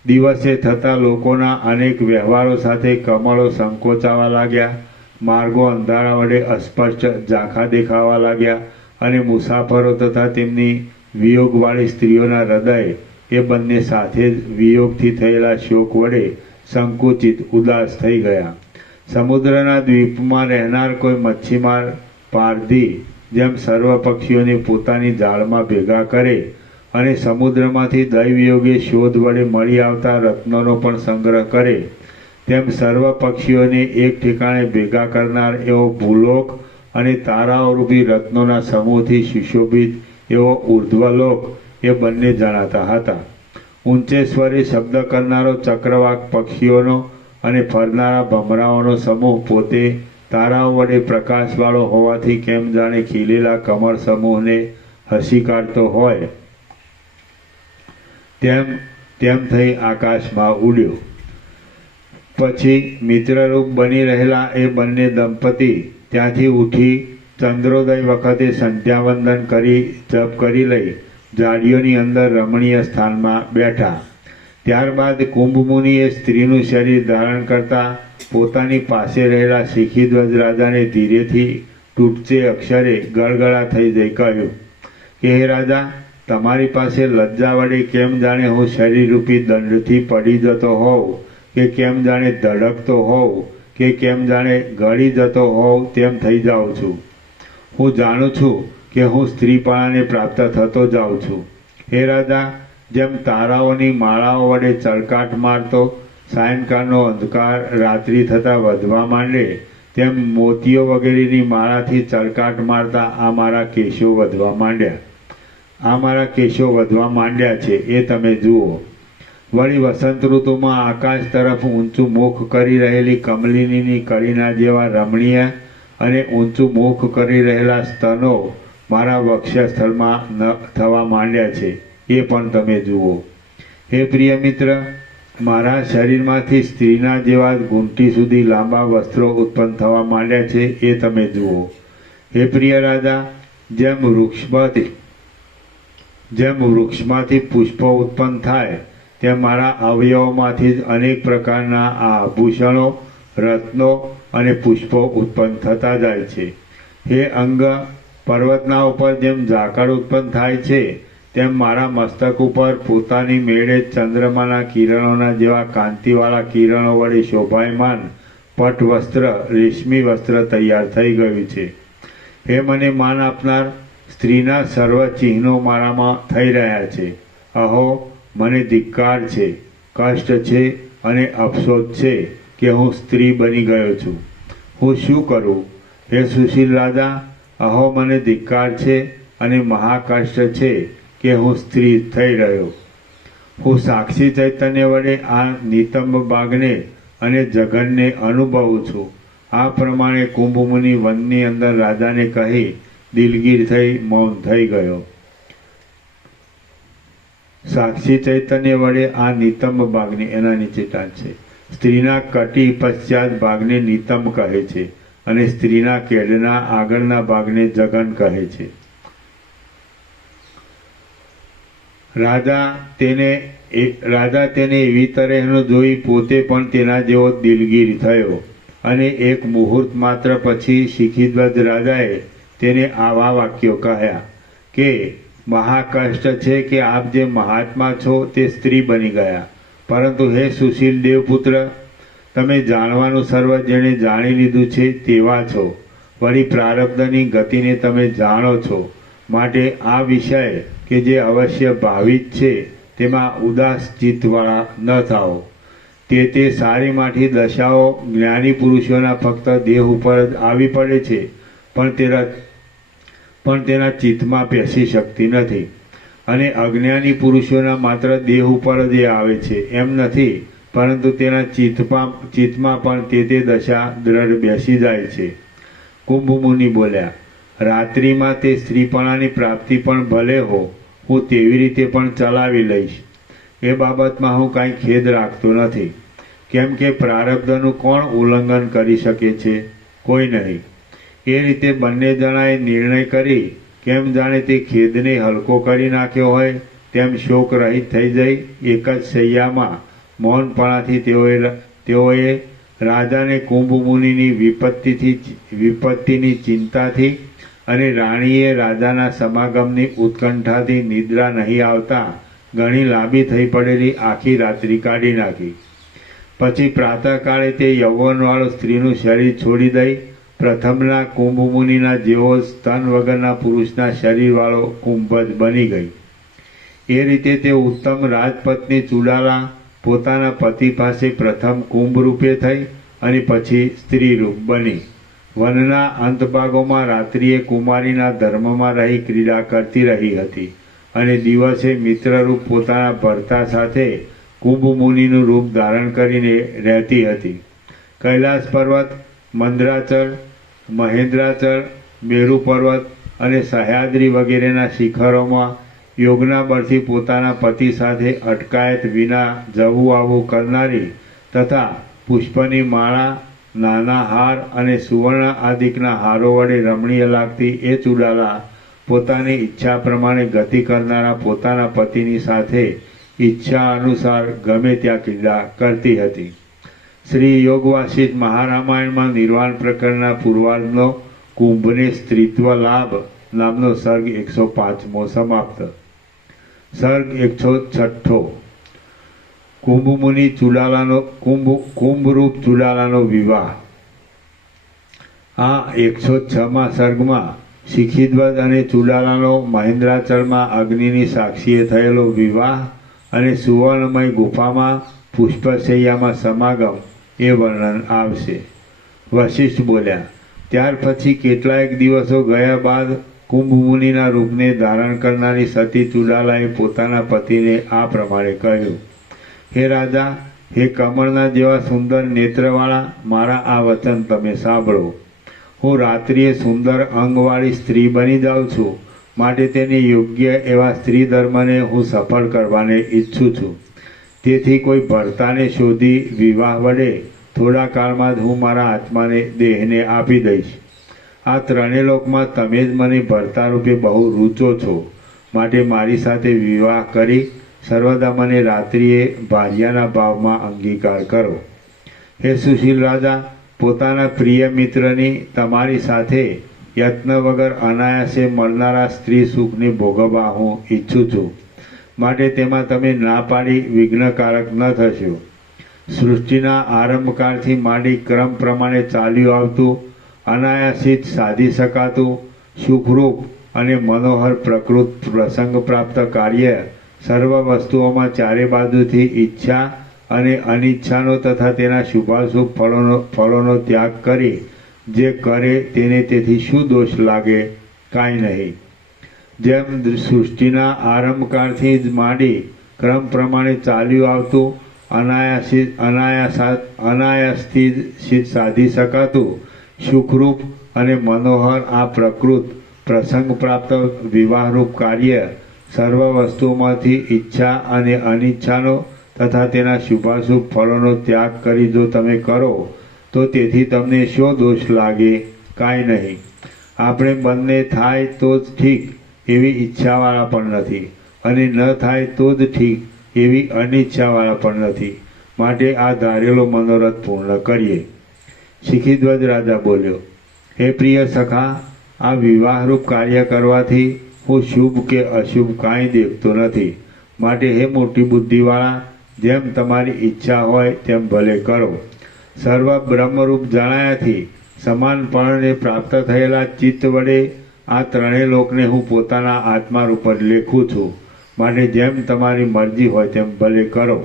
દિવસે થતા લોકોના અનેક વ્યવહારો સાથે કમળો સંકોચાવા લાગ્યા, માર્ગો અંધારા વડે અસ્પષ્ટ ઝાંખા દેખાવા લાગ્યા અને મુસાફરો તથા તેમની વિયોગવાળી સ્ત્રીઓના હૃદય એ બંને સાથે જ વિયોગથી થયેલા શોક વડે સંકુચિત ઉદાસ થઈ ગયા. સમુદ્રના દ્વીપમાં રહેનાર કોઈ મચ્છીમાર પારધી જેમ સર્વ પક્ષીઓને પોતાની જાળમાં ભેગા કરે અને સમુદ્રમાંથી દૈવયોગે શોધ વડે મળી આવતા રત્નોનો પણ સંગ્રહ કરે, તેમ સર્વ પક્ષીઓને એક ઠેકાણે ભેગા કરનાર એવો ભૂલોક અને તારાઓરૂપી રત્નોના સમૂહથી સુશોભિત એવો ઉર્ધ્વલોક એ બંને જણાતા હતા. ઊંચે સ્વરે શબ્દ કરનારો ચક્રવાક પક્ષીઓનો અને ફરનારા ભમરાઓનો સમૂહ પોતે તારાઓ વડે પ્રકાશવાળો હોવાથી કેમ જાણે ખીલેલા કમળ સમૂહને હસી કાઢતો હોય તેમ થઈ આકાશમાં ઉડ્યો. પછી મિત્રરૂપ બની રહેલા એ બંને દંપતી ત્યાંથી ઉઠી ચંદ્રોદય વખતે સંધ્યાવંદન કરી જપ કરી લઈ ઝાડીઓની અંદર રમણીય સ્થાનમાં બેઠા. ત્યારબાદ કુંભમુનિએ સ્ત્રીનું શરીર ધારણ કરતા પોતાની પાસે રહેલા શિખીધ્વજ રાજાને ધીરેથી તૂટચે અક્ષરે ગળગળા થઈ જઈ કહ્યું કે, હે રાજા, તમારી પાસે લજ્જા વડે કેમ જાણે હું શરીરરૂપી દંડથી પડી જતો હોઉં, કે કેમ જાણે ધડકતો હોઉં, કે કેમ જાણે ગળી જતો હોઉં તેમ થઈ જાઉં છું. હું જાણું છું કે હું સ્ત્રીપણાને પ્રાપ્ત થતો જાઉં છું. હે રાજા, જેમ તારાઓની માળાઓ વડે ચળકાટ મારતો સાયંકાળનો અંધકાર રાત્રિ થતાં વધવા માંડે, તેમ મોતીઓ વગેરેની માળાથી ચળકાટ મારતા આ મારા કેશો વધવા માંડ્યા છે એ તમે જુઓ. વળી વસંત ઋતુમાં આકાશ તરફ ઊંચું મુખ કરી રહેલી કમલિનીની કળીના જેવા રમણીય અને ઊંચું મુખ કરી રહેલા સ્તનો મારા વક્ષસ્થળમાં થવા માંડ્યા છે એ પણ તમે જુઓ. હે પ્રિય મિત્ર, મારા શરીરમાંથી સ્ત્રીના જેવા ઘૂંટી સુધી લાંબા વસ્ત્રો ઉત્પન્ન થવા માંડ્યા છે એ તમે જુઓ. હે પ્રિય રાજા, જેમ વૃક્ષમાંથી પુષ્પો ઉત્પન્ન થાય તેમ મારા અવયવોમાંથી જ અનેક પ્રકારના આ આભૂષણો, રત્નો અને પુષ્પો ઉત્પન્ન થતા જાય છે. હે અંગ, પર્વતના ઉપર જેમ ઝાકળ ઉત્પન્ન થાય છે તેમ મારા મસ્તક ઉપર પોતાની મેળે ચંદ્રમાના કિરણોના જેવા કાંતિવાળા કિરણો વડે શોભાયમાન પટ વસ્ત્ર, રેશમી વસ્ત્ર તૈયાર થઈ ગયું છે. હે મને માન આપનાર, સ્ત્રીના સર્વ ચિહ્નો મારામાં થઈ રહ્યા છે. અહો, મને ધિક્કાર છે, કષ્ટ છે અને અફસોસ છે કે હું સ્ત્રી બની ગયો છું. હું શું કરું? હે સુશીલ રાજા, અહો મને ધિક્કાર છે અને મહાકષ્ટ છે કે હું સ્ત્રી થઈ રહ્યો. હું સાક્ષી ચૈતન્ય વડે આ નિતંબ બાગને અને જગનને અનુભવું છું. આ પ્રમાણે કુંભમુનિ વનની અંદર રાજાને કહી દિલગીર થઈ મૌન થઈ ગયો. સાક્ષી ચૈતન્ય વડે આ નિતંબ બાગને, એના નીચે ટાંચ છે. સ્ત્રીના કટી પશ્ચાત ભાગને નિતંબ કહે છે અને સ્ત્રીના કેડના આગળના ભાગને જગન કહે છે. રાજા તેને એવી તરહનો જોઈ પોતે પણ તેના જેવો દિલગીર થયો અને એક મુહૂર્ત માત્ર પછી શિખીધ્વજ રાજાએ તેને આવા વાક્યો કહ્યા કે મહાકષ્ટ છે કે આપ જે મહાત્મા છો તે સ્ત્રી બની ગયા, પરંતુ હે સુશીલ દેવપુત્ર, તમે જાણવાનું સર્વ જેણે જાણી લીધું છે તેવા છો, વળી પ્રારબ્ધની ગતિને તમે જાણો છો, માટે આ વિષય કે જે અવશ્ય ભાવિત છે તેમાં ઉદાસ ચિત્તવાળા ન થાઓ. તે સારી માઠી દશાઓ જ્ઞાની પુરુષોના ફક્ત દેહ ઉપર જ આવી પડે છે, પણ તેના ચિત્તમાં બેસી શકતી નથી. અને અજ્ઞાની પુરુષોના માત્ર દેહ ઉપર જ એ આવે છે એમ નથી, પરંતુ તેના ચિત્તમાં પણ તે દશા દ્રઢ બેસી જાય છે. કુંભમુનિ બોલ્યા, રાત્રિમાં તે સ્ત્રીપણાની પ્રાપ્તિ પણ ભલે હો, હું તેવી રીતે પણ ચલાવી લઈશ. એ બાબતમાં હું કાંઈ ખેદ રાખતો નથી, કેમ કે પ્રારબ્ધનું કોણ ઉલ્લંઘન કરી શકે છે? કોઈ નહીં. એ રીતે બંને જણાએ નિર્ણય કરી કેમ જાણે તે ખેદને હલકો કરી નાખ્યો હોય તેમ શોક રહિત થઈ જઈ એક જ શૈયામાં મૌનપણાથી તેઓએ રાજાને કુંભમુનિની વિપત્તિની ચિંતાથી અને રાણીએ રાજાના સમાગમની ઉત્કંઠાથી નિદ્રા નહીં આવતા ઘણી લાંબી થઈ પડેલી આખી રાત્રિ કાઢી નાખી. પછી પ્રાતઃકાળે તે યૌવનવાળો સ્ત્રીનું શરીર છોડી દઈ પ્રથમના કુંભમુનિના જેવો સ્તન વગરના પુરુષના શરીરવાળો કુંભજ બની ગઈ. એ રીતે તે ઉત્તમ રાજપત્ની ચુડાલા પોતાના પતિ પાસે પ્રથમ કુંભ રૂપે થઈ અને પછી સ્ત્રી રૂપ બની. વનના અંતભાગોમાં રાત્રિએ કુમારીના ધર્મમાં રહી ક્રીડા કરતી રહી હતી અને દિવસે મિત્રરૂપ પોતાના ભરતા સાથે કુંભમુનિનું રૂપ ધારણ કરીને રહેતી હતી. કૈલાસ પર્વત, મંદરાચલ, મહેન્દ્રાચલ, મેરુ પર્વત અને સહ્યાદ્રી વગેરેના શિખરોમાં યોગના બળથી પોતાના પતિ સાથે અટકાયત વિના જવું આવવું કરનારી તથા પુષ્પની માળા, નાના હાર અને સુવર્ણ આદિકના હારો વડે રમણીય લાગતી એ ચુડાલા પોતાની ઈચ્છા પ્રમાણે ગતિ કરનારા પોતાના પતિની સાથે ઈચ્છા અનુસાર ગમે ત્યાં ક્રીડા કરતી હતી. શ્રી યોગ વાસિષ્ઠ મહારામાયણમાં નિર્વાણ પ્રકરણના પૂર્વાર્ધનો કુંભને સ્ત્રીત્વ લાભ નામનો સર્ગ 105મો સમાપ્ત. સર્ગ 106. કુંભમુનિ ચુડાલાનો કુંભરૂપ ચુડાલાનો વિવાહ. આ 106મા સર્ગમાં શિખીધ્વજ અને ચુડાલાનો મહેન્દ્રાચલમાં અગ્નિની સાક્ષીએ થયેલો વિવાહ અને સુવર્ણમય ગુફામાં પુષ્પશૈયામાં સમાગમ એ વર્ણન આવશે. વશિષ્ઠ બોલ્યા, ત્યાર પછી કેટલાયક દિવસો ગયા બાદ કુંભમુનિના રૂપને ધારણ કરનારી સતી ચુડાલાએ પોતાના પતિને આ પ્રમાણે કહ્યું, હે રાજા, હે કમળના જેવા સુંદર નેત્રવાળા, મારા આ વચન તમે સાંભળો. હું રાત્રિએ સુંદર અંગવાળી સ્ત્રી બની જાઉં છું, માટે તેને યોગ્ય એવા સ્ત્રી ધર્મને હું સફળ કરવાને ઈચ્છું છું. તેથી કોઈ ભરતાને શોધી વિવાહ વડે થોડા કાળમાં જ હું મારા આત્માને દેહને આપી દઈશ. આ ત્રણેય લોકમાં તમે જ મને ભરતા રૂપે બહુ રૂચો છો, માટે મારી સાથે વિવાહ કરી સર્વદા મને રાત્રિએ ભાર્યાના ભાવમાં અંગીકાર કરો. હે સુશીલ રાજા, પોતાના પ્રિય મિત્રની તમારી સાથે યત્ન વગર અનાયાસે મળનારા સ્ત્રી સુખને ભોગવવા હું ઈચ્છું છું, માટે તેમાં તમે ના પાડી વિઘ્નકારક ન થશો. સૃષ્ટિના આરંભકાળથી માંડી ક્રમ પ્રમાણે ચાલ્યું આવતું અનાયાસિત સાધી શકાતું સુખરૂપ અને મનોહર પ્રકૃત પ્રસંગ પ્રાપ્ત કાર્ય સર્વ વસ્તુઓમાં ચારે બાજુથી ઈચ્છા અને અનિચ્છાનો તથા તેના શુભાશુભ ફળોનો ત્યાગ કરી જે કરે તેને તેથી શું દોષ લાગે? કાંઈ નહીં. જેમ સૃષ્ટિના આરંભકાળથી જ માંડી ક્રમ પ્રમાણે ચાલ્યું આવતું અનાયાસથી સાધી શકાતું સુખરૂપ અને મનોહર આ પ્રકૃત પ્રસંગ પ્રાપ્ત વિવાહરૂપ કાર્ય સર્વ વસ્તુઓમાંથી ઈચ્છા અને અનિચ્છાનો તથા તેના શુભાશુભ ફળોનો ત્યાગ કરી જો તમે કરો તો તેથી તમને શો દોષ લાગે? કાંઈ નહીં. આપણે બંને થાય તો જ ઠીક એવી ઈચ્છાવાળા પણ નથી, અને ન થાય તો જ ઠીક એવી અનિચ્છાવાળા પણ નથી. માટે આ ધારેલો મનોરથ પૂર્ણ કરીએ. શિખીધ્વજ રાજા બોલ્યો, હે પ્રિય સખા, આ વિવાહરૂપ કાર્ય કરવાથી હું શુભ કે અશુભ કાંઈ દેખતો નથી. માટે હે મોટી બુદ્ધિવાળા, જેમ તમારી ઈચ્છા હોય તેમ ભલે કરો. સર્વ બ્રહ્મરૂપ જણાયાથી સમાનપણે પ્રાપ્ત થયેલા ચિત્ત વડે આ ત્રણેય લોકને હું પોતાના આત્મા રૂપ જ લેખું છું. માટે જેમ તમારી મરજી હોય તેમ ભલે કરો.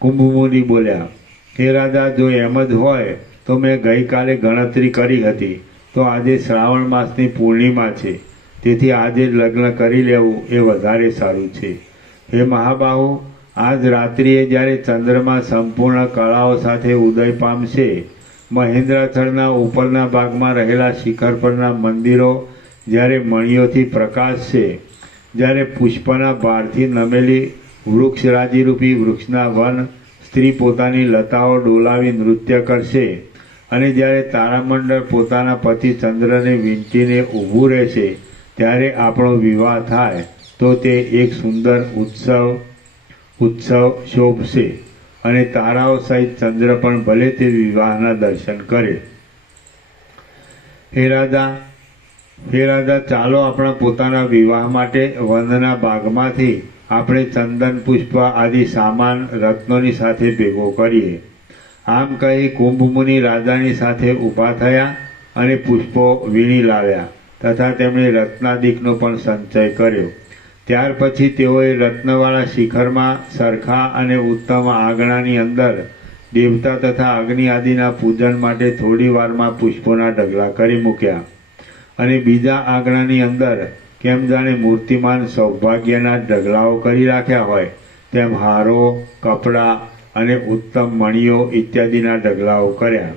કુંભમુનિ બોલ્યા, હે રાજા, જો એમ જ હોય તો મેં ગઈકાલે ગણતરી કરી હતી તો આજે શ્રાવણ માસની પૂર્ણિમા છે, તેથી આજે જ લગ્ન કરી લેવું એ વધારે સારું છે. હે મહાબાહુ, આજ રાત્રિએ જ્યારે ચંદ્રમા સંપૂર્ણ કળાઓ સાથે ઉદય પામશે, મહેન્દ્રાચળના ઉપરના ભાગમાં રહેલા શિખર પરના મંદિરો જ્યારે મણીઓથી પ્રકાશશે, જ્યારે પુષ્પના ભારથી નમેલી વૃક્ષરાજીરૂપી વૃક્ષના વન સ્ત્રી પોતાની લતાઓ ડોલાવી નૃત્ય કરશે, અને જ્યારે તારામંડળ પોતાના પતિ ચંદ્રને વીંટીને ઊભું રહેશે, ત્યારે આપણો વિવાહ થાય તો તે એક સુંદર ઉત્સવ શોભશે, અને તારાઓ સહિત ચંદ્ર પણ ભલે તે વિવાહના દર્શન કરે. હે રાજા, ચાલો આપણા પોતાના વિવાહ માટે વનના બાગમાંથી આપણે ચંદન પુષ્પ આદિ સામાન રત્નોની સાથે ભેગો કરીએ. આમ કહી કુંભમુનિ રાજાની સાથે ઊભા થયા અને પુષ્પો વીણી લાવ્યા તથા તેમણે રત્નાદિકનો પણ સંચય કર્યો. ત્યાર પછી તેઓએ રત્નવાળા શિખરમાં સરખા અને ઉત્તમ આંગણાની અંદર દેવતા તથા અગ્નિ આદિના પૂજન માટે થોડી વારમાં પુષ્પોના ઢગલા કરી મૂક્યા, અને બીજા આંગણાની અંદર કેમ જાણે મૂર્તિમાન સૌભાગ્યના ઢગલાઓ કરી રાખ્યા હોય તેમ હારો, કપડાં અને ઉત્તમ મણીઓ ઇત્યાદિના ઢગલાઓ કર્યા.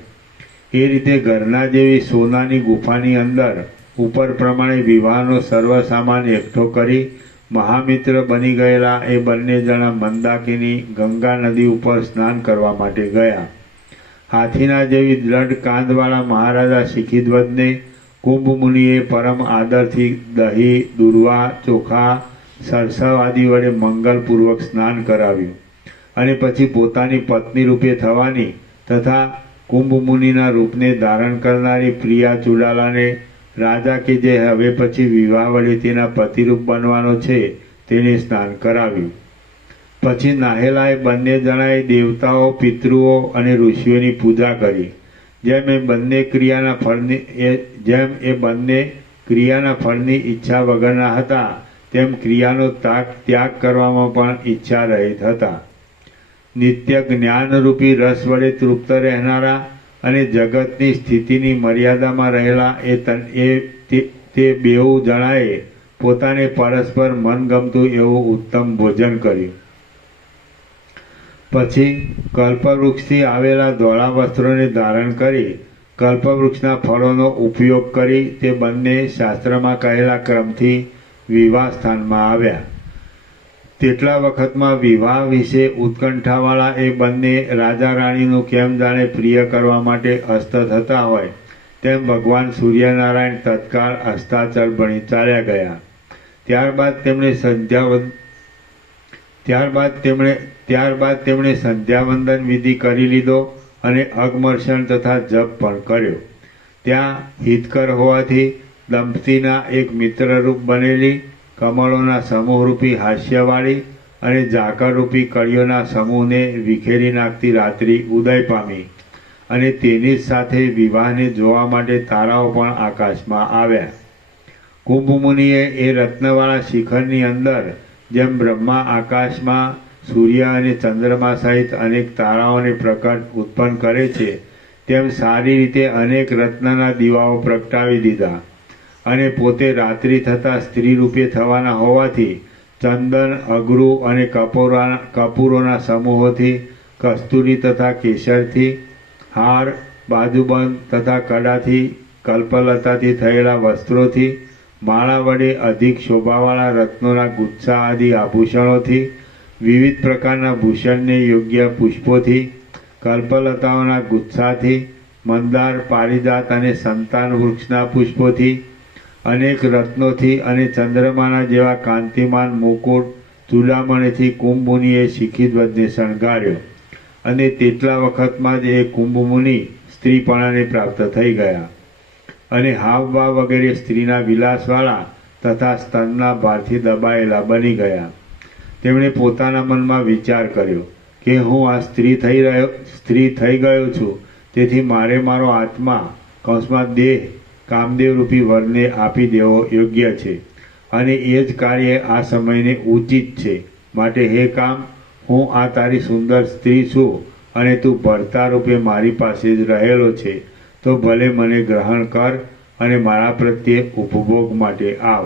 એ રીતે ઘરના જેવી સોનાની ગુફાની અંદર ઉપર પ્રમાણે વિવાહનો સર્વ સામાન એકઠો કરી મહામિત્ર બની ગયેલા એ બંને જણા મંદાકિની ગંગા નદી ઉપર સ્નાન કરવા માટે ગયા. હાથીના જેવી દ્રઢ કાંધવાળા મહારાજા શિખીધ્વજને કુંભમુનિએ પરમ આદરથી દહીં, દૂર્વા, ચોખા, સરસવ આદિ વડે મંગલપૂર્વક સ્નાન કરાવ્યું, અને પછી પોતાની પત્ની રૂપે થવાની તથા કુંભમુનિના રૂપને ધારણ કરનારી પ્રિયા ચુડાલાને રાજા કે જે હવે પછી વિવાહ વડે તેના પતિરૂપ બનવાનો છે તેને સ્નાન કરાવ્યું. પછી નાહેલા એ બંને જણાએ દેવતાઓ, પિતૃઓ અને ઋષિઓની પૂજા કરી. જેમ એ બંને ક્રિયાના ફળની ઈચ્છા વગરના હતા, તેમ ક્રિયાનો ત્યાગ કરવામાં પણ ઈચ્છા રહિત હતા. નિત્ય જ્ઞાનરૂપી રસ વડે તૃપ્ત રહેનારા અને જગતની સ્થિતિની મર્યાદામાં રહેલા તે બેઉ જણાએ પોતાને પરસ્પર મનગમતું એવું ઉત્તમ ભોજન કર્યું. પછી કલ્પવૃક્ષથી આવેલા ધોળા વસ્ત્રોને ધારણ કરી કલ્પવૃક્ષના ફળોનો ઉપયોગ કરી તે બંને શાસ્ત્રમાં કહેલા ક્રમથી વિવાહ સ્થાનમાં આવ્યા. તેટલા વખતમાં વિવાહ વિશે ઉત્કંઠાવાળા એ બંને રાજા રાણીનું કેમ જાણે પ્રિય કરવા માટે અસ્ત થતા હોય તેમ ભગવાન સૂર્યનારાયણ તત્કાળ અસ્તાચળ બની ચાલ્યા ગયા. ત્યારબાદ તેમણે સંધ્યાવંદન વિધિ કરી લીધો અને અગમર્ષણ તથા જપ પણ કર્યો. ત્યાં હિતકર હોવાથી દંપતીના એક મિત્રરૂપ બનેલી કમળોના સમૂહરૂપી હાસ્યવાળી અને ઝાકળરૂપી કળીઓના સમૂહને વિખેરી નાખતી રાત્રિ ઉદય પામી, અને તેની જ સાથે વિવાહને જોવા માટે તારાઓ પણ આકાશમાં આવ્યા. કુંભમુનિએ એ રત્નવાળા શિખરની અંદર જેમ બ્રહ્મા આકાશમાં સૂર્ય અને ચંદ્રમા સહિત અનેક તારાઓને પ્રકટ ઉત્પન્ન કરે છે, તેમ સારી રીતે અનેક રત્નના દીવાઓ પ્રગટાવી દીધા, અને પોતે રાત્રિ થતાં સ્ત્રી રૂપે થવાના હોવાથી ચંદન, અગરુ અને કપૂરોના સમૂહોથી, કસ્તુરી તથા કેસરથી, હાર, બાજુબંધ તથા કડાથી, કલ્પલતાથી થયેલા વસ્ત્રોથી, માળા વડે અધિક શોભાવાળા રત્નોના ગુચ્છા આદિ આભૂષણોથી, વિવિધ પ્રકારના ભૂષણને યોગ્ય પુષ્પોથી, કલ્પલતાઓના ગુચ્છાથી, મંદાર, પારિજાત અને સંતાન વૃક્ષના પુષ્પોથી, અનેક રત્નોથી અને ચંદ્રમાના જેવા કાંતિમાન મુકુટ ચૂડામણીથી કુંભમુનિએ શિખીધ્વજને શણગાર્યો, અને તેટલા વખતમાં જ એ કુંભમુનિ સ્ત્રીપણાને પ્રાપ્ત થઈ ગયા અને હાવભાવ વગેરે સ્ત્રીના વિલાસવાળા તથા સ્તનના ભારથી દબાયેલા બની ગયા. તેમણે પોતાના મનમાં વિચાર કર્યો કે હું આ સ્ત્રી થઈ ગયો છું, તેથી મારે મારો આત્મા કૌંસમાં દેહ કામદેવરૂપી વરને આપી દેવો યોગ્ય છે, અને એ જ કાર્ય આ સમયને ઉચિત છે. માટે હે કામ, હું આ તારી સુંદર સ્ત્રી છું અને તું ભરતા રૂપે મારી પાસે જ રહેલો છે, તો ભલે મને ગ્રહણ કર અને મારા પ્રત્યે ઉપભોગ માટે આવ.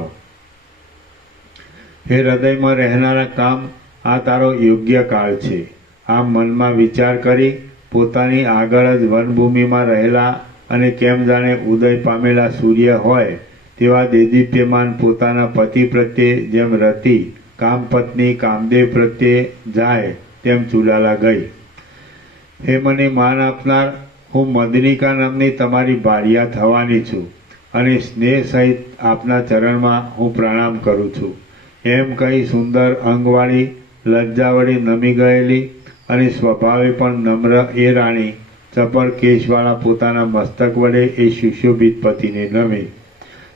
હે હૃદયમાં રહેનારા કામ, આ તારો યોગ્ય કાળ છે. આમ મનમાં વિચાર કરી પોતાની આગળ જ વનભૂમિમાં રહેલા અને કેમ જાણે ઉદય પામેલા સૂર્ય હોય તેવા દેદીપ્યમાન પોતાના પતિ પ્રત્યે જેમ રતિ કામપત્ની કામદેવ પ્રત્યે જાય તેમ ચુલાલા ગઈ. હે મને માન આપનાર, હું મદનિકા નામની તમારી ભાર્યા થવાની છું, અને સ્નેહ સહિત આપના ચરણમાં હું પ્રણામ કરું છું. એમ કહી સુંદર અંગવાળી, લજ્જા વડે નમી ગયેલી અને સ્વભાવે પણ નમ્ર એ રાણી ચપળ કેશવાળા પોતાના મસ્તક વડે એ સુશોભિત પતિને નમી,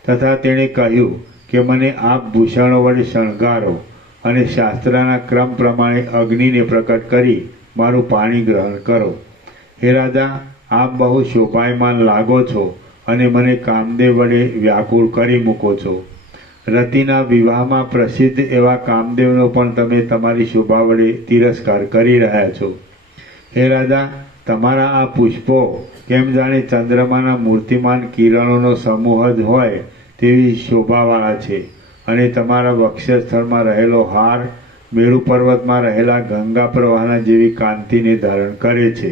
તથા તેણે કહ્યું કે મને આપ ભૂષણો વડે શણગારો અને શાસ્ત્રના ક્રમ પ્રમાણે અગ્નિને પ્રકટ કરી મારું પાણી ગ્રહણ કરો. હે રાજા, આપ બહુ શોભાયમાન લાગો છો અને મને કામદેવ વડે વ્યાકુળ કરી મૂકો છો. રતિના વિવાહમાં પ્રસિદ્ધ એવા કામદેવનો પણ તમે તમારી શોભા વડે તિરસ્કાર કરી રહ્યા છો. હે રાજા, તમારા આ પુષ્પો કેમ જાણે ચંદ્રમાના મૂર્તિમાન કિરણોનો સમૂહ જ હોય તેવી શોભાવાળા છે, અને તમારા વક્ષસ્થળમાં રહેલો હાર મેરુ પર્વતમાં રહેલા ગંગા પ્રવાહના જેવી કાંતિને ધારણ કરે છે.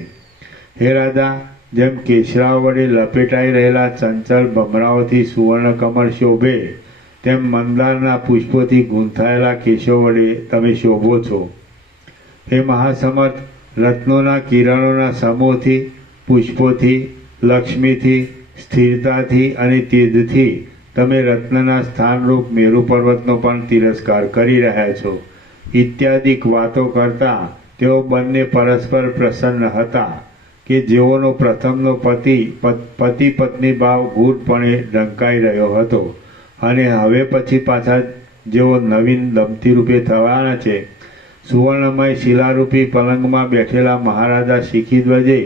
હે રાજા, જેમ કેસરાઓ વડે લપેટાઈ રહેલા ચંચળ ભમરાઓથી સુવર્ણ કમળ શોભે, તેમ મંદારના પુષ્પોથી ગૂંથાયેલા કેશો વડે તમે શોભો છો. હે મહાસમર્થ, રત્નોના કિરણોના સમૂહથી, પુષ્પોથી, લક્ષ્મીથી, સ્થિરતાથી અને તેજથી તમે રત્નના સ્થાનરૂપ મેરુ પર્વતનો પણ તિરસ્કાર કરી રહ્યા છો. ઇત્યાદિક વાતો કરતા તેઓ બંને પરસ્પર પ્રસન્ન હતા કે જેઓનો પ્રથમનો પતિ પત્ની ભાવ ગૂઢપણે ઢંકાઈ રહ્યો હતો, અને હવે પછી પાછા જેઓ નવીન દંપતી રૂપે થવાના છે. સુવર્ણમય શિલારૂપી પલંગમાં બેઠેલા મહારાજા શિખીધ્વજે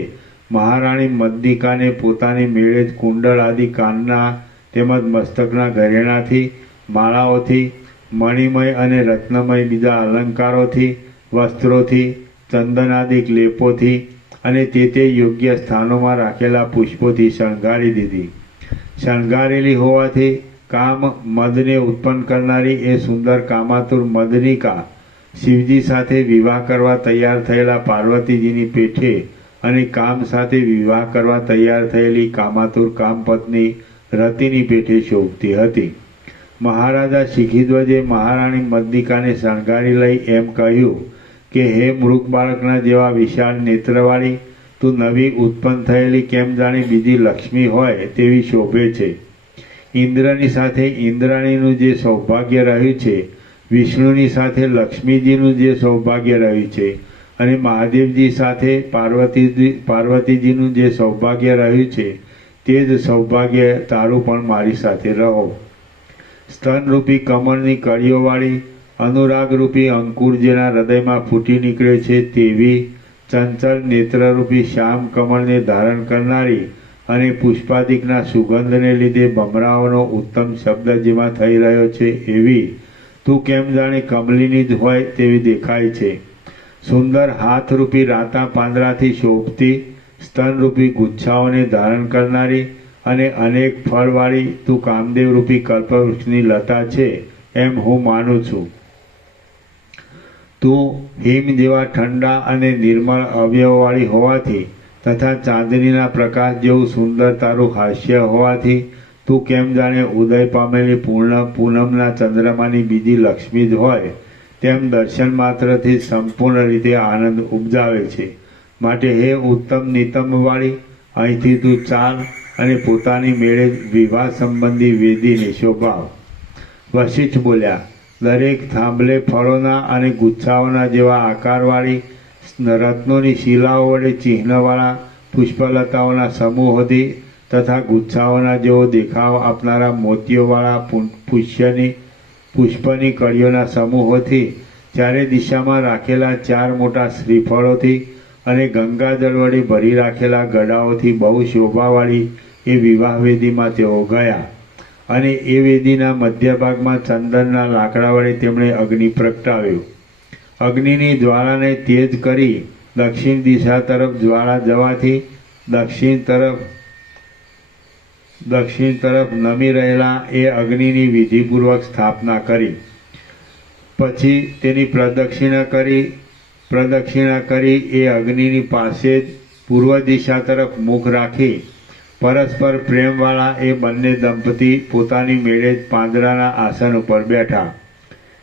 મહારાણી મદનિકાને પોતાની મેળે જ કુંડળ આદિ કાનના તેમજ મસ્તકના ઘરેણાથી, માળાઓથી, મણિમય અને રત્નમય બીજા અલંકારોથી, વસ્ત્રોથી, ચંદનાદિક લેપોથી અને તે યોગ્ય સ્થાનોમાં રાખેલા પુષ્પોથી શણગારી દીધી. શણગારેલી હોવાથી કામ મદને ઉત્પન્ન કરનારી એ સુંદર કામાતુર મદનિકા શિવજી સાથે વિવાહ કરવા તૈયાર થયેલા પાર્વતીજીની પેઠે અને કામ સાથે વિવાહ કરવા તૈયાર થયેલી કામાતુર કામપત્ની રતિની પેઠે શોભતી હતી. મહારાજા શિખીધ્વજે મહારાણી મદનિકાને શણગારી લઈ એમ કહ્યું કે હે મૃગ બાળકના જેવા વિશાળ નેત્રવાળી, તું નવી ઉત્પન્ન થયેલી કેમ જાણી બીજી લક્ષ્મી હોય તેવી શોભે છે. ઇન્દ્રની સાથે ઇન્દ્રાણીનું જે સૌભાગ્ય રહ્યું છે, વિષ્ણુની સાથે લક્ષ્મીજીનું જે સૌભાગ્ય રહ્યું છે, અને મહાદેવજી સાથે પાર્વતીજીનું જે સૌભાગ્ય રહ્યું છે, તે જ સૌભાગ્ય તારું પણ મારી સાથે રહો. સ્તનરૂપી કમળની કળીઓવાળી, અનુરાગરૂપી અંકુર જેના હૃદયમાં ફૂટી નીકળે છે તેવી, ચંચળ નેત્રરૂપી શ્યામ કમળને ધારણ કરનારી અને પુષ્પાદિકના સુગંધને લીધે ભમરાઓનો ઉત્તમ શબ્દ જેમાં થઈ રહ્યો છે એવી તું કેમ જાણે કમલીની જ હોય તેવી દેખાય છે. સુંદર હાથરૂપી રાતા પાંદડાથી શોભતી, સ્તનરૂપી ગુચ્છાઓને ધારણ કરનારી અને અનેક ફળવાળી તું કામદેવરૂપી કલ્પવૃક્ષની લતા છે એમ હું માનું છું. તું હિમ જેવા ઠંડા અને નિર્મળ અવયવવાળી હોવાથી તથા ચાંદનીના પ્રકાશ જેવું સુંદર તારું હાસ્ય હોવાથી તું કેમ જાણે ઉદય પામેલી પૂનમના ચંદ્રમાની બીજી લક્ષ્મી જ હોય તેમ દર્શન માત્રથી સંપૂર્ણ રીતે આનંદ ઉપજાવે છે. માટે હે ઉત્તમ નિતંબવાળી, અહીંથી તું ચાલ અને પોતાની મેળે વિવાહ સંબંધી વેદીને શોભાવ. વશિષ્ઠ બોલ્યા, દરેક થાંભલે ફળોના અને ગુચ્છાઓના જેવા આકારવાળી રત્નોની શિલાઓ વડે ચિહ્નવાળા પુષ્પલતાઓના સમૂહોથી તથા ગુચ્છાઓના જેવો દેખાવ આપનારા મોતીઓવાળા પુષ્પની કળીઓના સમૂહોથી ચારે દિશામાં રાખેલા 4 મોટા શ્રીફળોથી અને ગંગાજળ વડે ભરી રાખેલા ગડાઓથી બહુ શોભાવાળી એ વિવાહવેદીમાં તેઓ ગયા. અને એ વેદીના મધ્ય ભાગમાં ચંદનના લાકડા વડે તેમણે અગ્નિ પ્રગટાવ્યો. અગ્નિની જ્વાળાને તેજ કરી દક્ષિણ દિશા તરફ જ્વાળા જવાથી દક્ષિણ તરફ નમી રહેલા એ અગ્નિની વિધિપૂર્વક સ્થાપના કરી. પછી તેની પ્રદક્ષિણા કરી એ અગ્નિની પાસે જ પૂર્વ દિશા તરફ મુખ રાખી પરસ્પર પ્રેમવાળા એ બંને દંપતી પોતાની મેળે જ પાંદડાના આસન ઉપર બેઠા.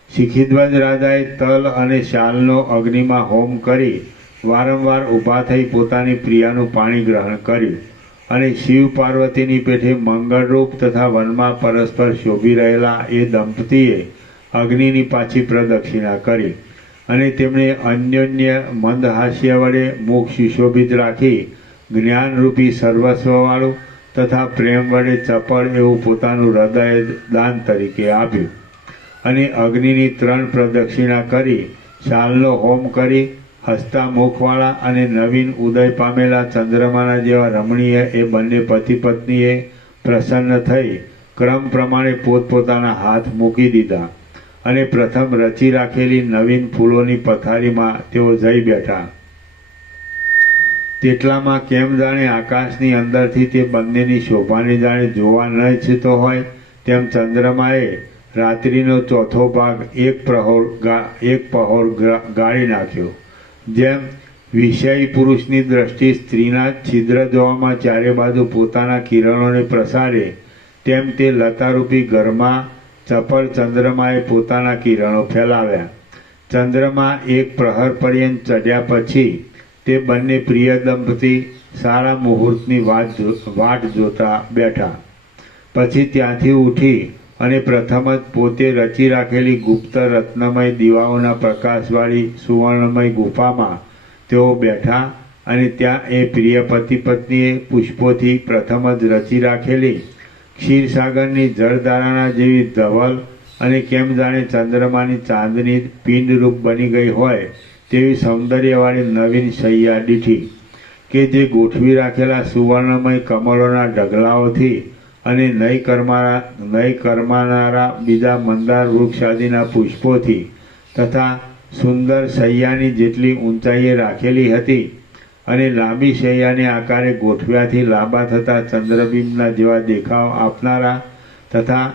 શિખીધ્વજ રાજાએ તલ અને શાલનો અગ્નિમાં હોમ કરી વારંવાર ઊભા થઈ પોતાની પ્રિયાનું પાણી ગ્રહણ કર્યું અને શિવ પાર્વતીની પેઠે મંગળરૂપ તથા વનમાં પરસ્પર શોભી રહેલા એ દંપતીએ અગ્નિની પાછી પ્રદક્ષિણા કરી અને તેમણે અન્યોન્ય મંદ હાસ્ય વડે મુખ સુશોભિત રાખી જ્ઞાનરૂપી સર્વસ્વવાળું તથા પ્રેમ વડે ચપળ એવું પોતાનું હૃદય દાન તરીકે આપ્યું અને અગ્નિની 3 પ્રદક્ષિણા કરી શાલનો હોમ કરી હસતા મુખવાળા અને નવીન ઉદય પામેલા ચંદ્રમાના જેવા રમણીય એ બંને પતિ પત્નીએ પ્રસન્ન થઈ ક્રમ પ્રમાણે પોતપોતાના હાથ મૂકી દીધા અને પ્રથમ રચી રાખેલી નવીન ફૂલોની પથારીમાં તેઓ જઈ બેઠા. તેટલામાં કેમ જાણે આકાશની અંદરથી તે બંનેની શોભાને જાણે જોવા ન ઈચ્છતો હોય તેમ ચંદ્રમાએ રાત્રિનો ચોથો ભાગ એક પહોર ગાળી નાખ્યો. જેમ વિષયી પુરુષની દ્રષ્ટિ સ્ત્રીના છિદ્ર જોવામાં ચારે બાજુ પોતાના કિરણોને પ્રસારે તેમ તે લતારૂપી ઘરમાં ચપળ ચંદ્રમાએ પોતાના કિરણો ફેલાવ્યા. ચંદ્રમા એક પ્રહર પર્યંત ચઢ્યા પછી તે બંને પ્રિય દંપતી સારા મુહૂર્તની વાટ જોતા બેઠા. પછી ત્યાંથી ઉઠી અને પ્રથમ જ પોતે રચી રાખેલી ગુપ્ત રત્નમય દીવાઓના પ્રકાશવાળી સુવર્ણમય ગુફામાં તેઓ બેઠા અને ત્યાં એ પ્રિય પતિ પત્નીએ પુષ્પોથી પ્રથમ જ રચી રાખેલી ક્ષીરસાગરની જળધારાના જેવી ધવલ અને કેમ જાણે ચંદ્રમાની ચાંદની પિંડરૂપ બની ગઈ હોય તેવી સૌંદર્યવાળી નવીન શૈયા દીઠી કે જે ગોઠવી રાખેલા સુવર્ણમય કમળોના ઢગલાઓથી અને નઈ કરમાનારા બીજા મંદાર વૃક્ષ આદિના પુષ્પોથી તથા સુંદર શૈયાની જેટલી ઊંચાઈએ રાખેલી હતી અને લાંબી શૈયાને આકારે ગોઠવ્યાથી લાંબા થતા ચંદ્રબિંબના જેવા દેખાવ આપનારા તથા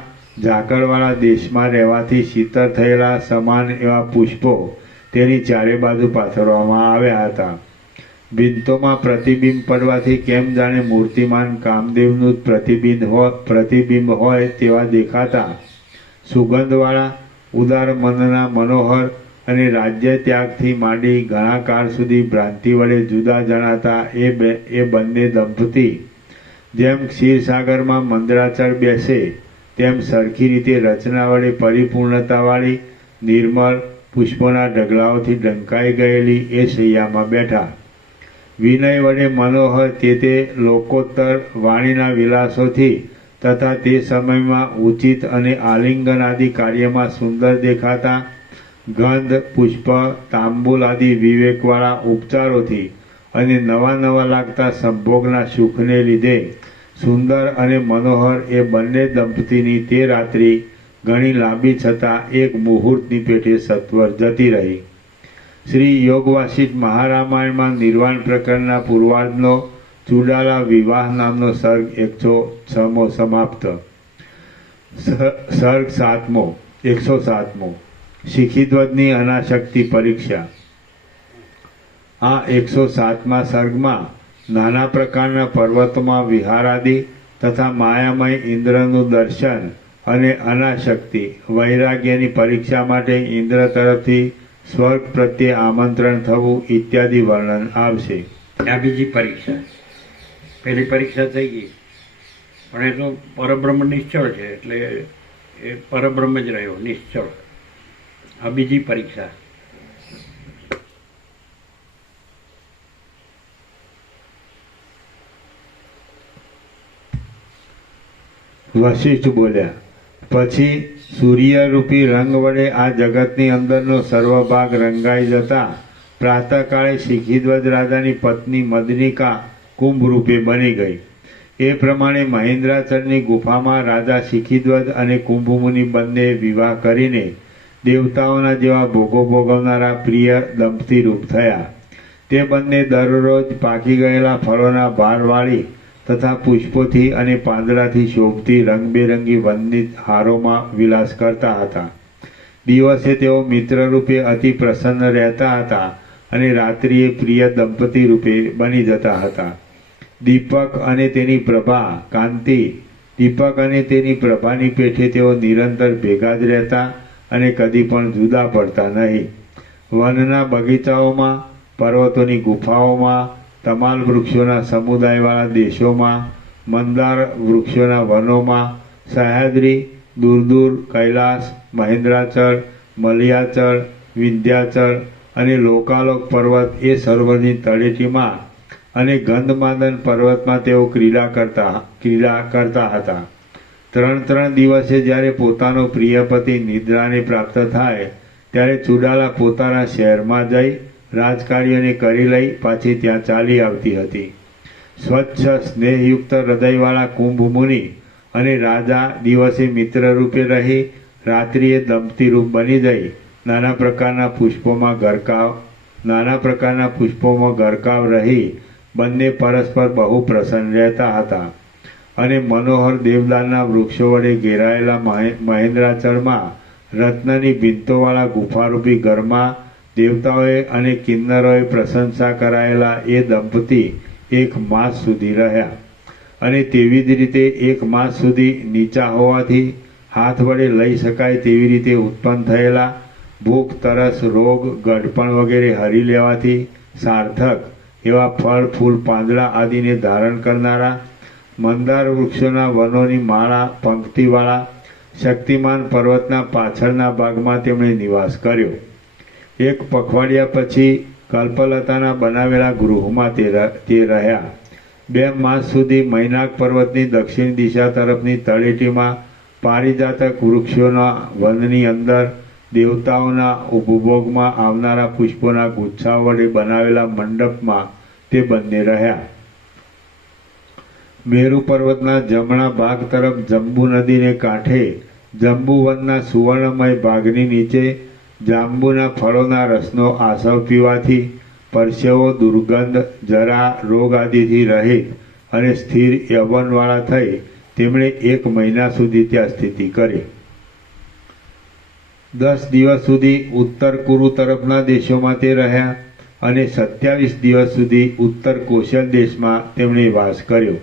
ઝાકળવાળા દેશમાં રહેવાથી શીતળ થયેલા સમાન એવા પુષ્પો તેની ચારે બાજુ પાથરવામાં આવ્યા હતા. ભીંતોમાં પ્રતિબિંબ પડવાથી કેમ જાણે મૂર્તિમાન કામદેવનું પ્રતિબિંબ હોય તેવા દેખાતા સુગંધવાળા ઉદાર મનના મનોહર અને રાજ્ય ત્યાગથી માંડી ઘણા કાળ સુધી ભ્રાંતિ વડે જુદા જણાતા એ બંને દંપતી જેમ ક્ષીરસાગરમાં મંદરાચળ બેસે તેમ સરખી રીતે રચના વડે પરિપૂર્ણતાવાળી નિર્મળ પુષ્પોના ઢગલાઓથી ઢંકાઈ ગયેલી એ શૈયામાં બેઠા. વિનય વડે મનોહર તે લોકોત્તર વાણીના વિલાસોથી તથા તે સમયમાં ઉચિત અને આલિંગન આદિ કાર્યમાં સુંદર દેખાતા ગંધ પુષ્પ તાંબુલ આદિ વિવેકવાળા ઉપચારોથી અને નવા લાગતા સંભોગના સુખને લીધે સુંદર અને મનોહર એ બંને દંપતીની તે રાત્રિ ઘણી લાંબી છતાં એક મુહૂર્તની પેઠે સત્વર જતી રહી. શ્રી યોગ વાસિષ્ઠ મહારામાયણમાં નિર્વાણ પ્રકરણના પૂર્વાર્ધનો ચુડાલા વિવાહ નામનો સર્ગ 106મો સમાપ્ત. સર્ગ 107મો શિખીધ્વજની અનાશક્તિ પરીક્ષા. આ 107મા સર્ગમાં નાના પ્રકારના પર્વતોમાં વિહારાદિ તથા માયામય ઇન્દ્રનું દર્શન અને અનાશક્તિ વૈરાગ્યની પરીક્ષા માટે ઇન્દ્ર તરફથી સ્વર્ગ પ્રત્યે આમંત્રણ થવું ઇત્યાદિ વર્ણન આવશે. આ બીજી પરીક્ષા. પહેલી પરીક્ષા થઈ ગઈ, પણ એ તો પરબ્રહ્મ નિશ્ચળ છે, એટલે એ પરબ્રહ્મ જ રહ્યો નિશ્ચળ. આ બીજી પરીક્ષા. વશિષ્ઠ બોલ્યા, પછી સૂર્યરૂપી રંગ વડે આ જગતની અંદરનો સર્વ ભાગ રંગાઈ જતા પ્રાતઃકાળે શિખીધ્વજ રાજાની પત્ની મદનિકા કુંભ રૂપે બની ગઈ. એ પ્રમાણે મહેન્દ્રાચલની ગુફામાં રાજા શિખીધ્વજ અને કુંભમુનિ બંને વિવાહ કરીને દેવતાઓના જેવા ભોગો ભોગવનારા પ્રિય દંપતી રૂપ થયા. તે બંને દરરોજ પાકી ગયેલા ફળોના ભારવાળી તથા પુષ્પોથી અને પાંદડાથી શોભતી રંગબેરંગી વનની હારોમાં વિલાસ કરતા હતા. દિવસે તેઓ મિત્ર રૂપે અતિ પ્રસન્ન રહેતા હતા અને રાત્રિએ પ્રિય દંપતી રૂપે બની જતા હતા. દીપક અને તેની પ્રભાની પેઠે તેઓ નિરંતર ભેગા જ રહેતા અને કદી પણ જુદા પડતા નહીં. વનના બગીચાઓમાં, પર્વતોની ગુફાઓમાં, તમાલ વૃક્ષોના સમુદાયવાળા દેશોમાં, મંદાર વૃક્ષોના વનોમાં, સહ્યાદ્રી, દૂર દૂર કૈલાસ, મહેન્દ્રાચળ, મલયાચળ, વિંધ્યાચળ અને લોકાલોક પર્વત એ સરોવરની તળેટીમાં અને ગંધમાદન પર્વતમાં તેઓ ક્રીડા કરતા હતા. 3 દિવસે જ્યારે પોતાનો પ્રિયપતિ નિદ્રાને પ્રાપ્ત થાય ત્યારે ચુડાલા પોતાના શહેરમાં જઈ રાજકાર્યને કરી લઈ પાછી ત્યાં ચાલી આવતી હતી. સ્વચ્છ સ્નેહયુક્ત હૃદયવાળા કુંભમુનિ અને રાજા દિવસે મિત્ર રૂપે રહી રાત્રિએ દંપતી રૂપ બની જઈ નાના પ્રકારના પુષ્પોમાં ગરકાવ રહી બંને પરસ્પર બહુ પ્રસન્ન રહેતા હતા. અને મનોહર દેવદારના વૃક્ષો વડે ઘેરાયેલા મહેન્દ્રાચળમાં રત્નની ભીંતોવાળા ગુફારૂપી ઘરમાં દેવતાઓએ અને કિન્નરોએ પ્રશંસા કરાયેલા એ દંપતી 1 માસ સુધી રહ્યા. અને તેવી જ રીતે 1 માસ સુધી નીચા હોવાથી હાથ વડે લઈ શકાય તેવી રીતે ઉત્પન્ન થયેલા ભૂખ, તરસ, રોગ, ગઢપણ વગેરે હરી લેવાથી સાર્થક એવા ફળ, ફૂલ, પાંદડા આદિને ધારણ કરનારા મંદાર વૃક્ષોના વનોની માળા પંક્તિવાળા શક્તિમાન પર્વતના પાછળના ભાગમાં તેમણે નિવાસ કર્યો. 1 પખવાડિયા પછી કલ્પલતાના બનાવેલા ગૃહમાં તે રહ્યા. 2 માસ સુધી મૈનાક પર્વતની દક્ષિણ દિશા તરફની તળેટીમાં પારિજાતક વૃક્ષોના વનની અંદર દેવતાઓના ઉપભોગમાં આવનારા પુષ્પોના ગુચ્છાઓ વડે બનાવેલા મંડપમાં તે બંને રહ્યા. મેરુ પર્વતના જમણા ભાગ તરફ જંબુ નદીને કાંઠે જંબુવનના સુવર્ણમય ભાગની નીચે જાંબુના ફળોના રસનો આસવ પીવાથી પરસેવો, દુર્ગંધ, જરા, રોગ આદિથી રહિત અને સ્થિર યૌવનવાળા થઈ તેમણે 1 મહિના સુધી ત્યાં સ્થિતિ કરી. 10 દિવસ સુધી ઉત્તર કુરુ તરફના દેશોમાં તે રહ્યા અને 27 દિવસ સુધી ઉત્તર કૌશલ દેશમાં તેમણે વાસ કર્યો.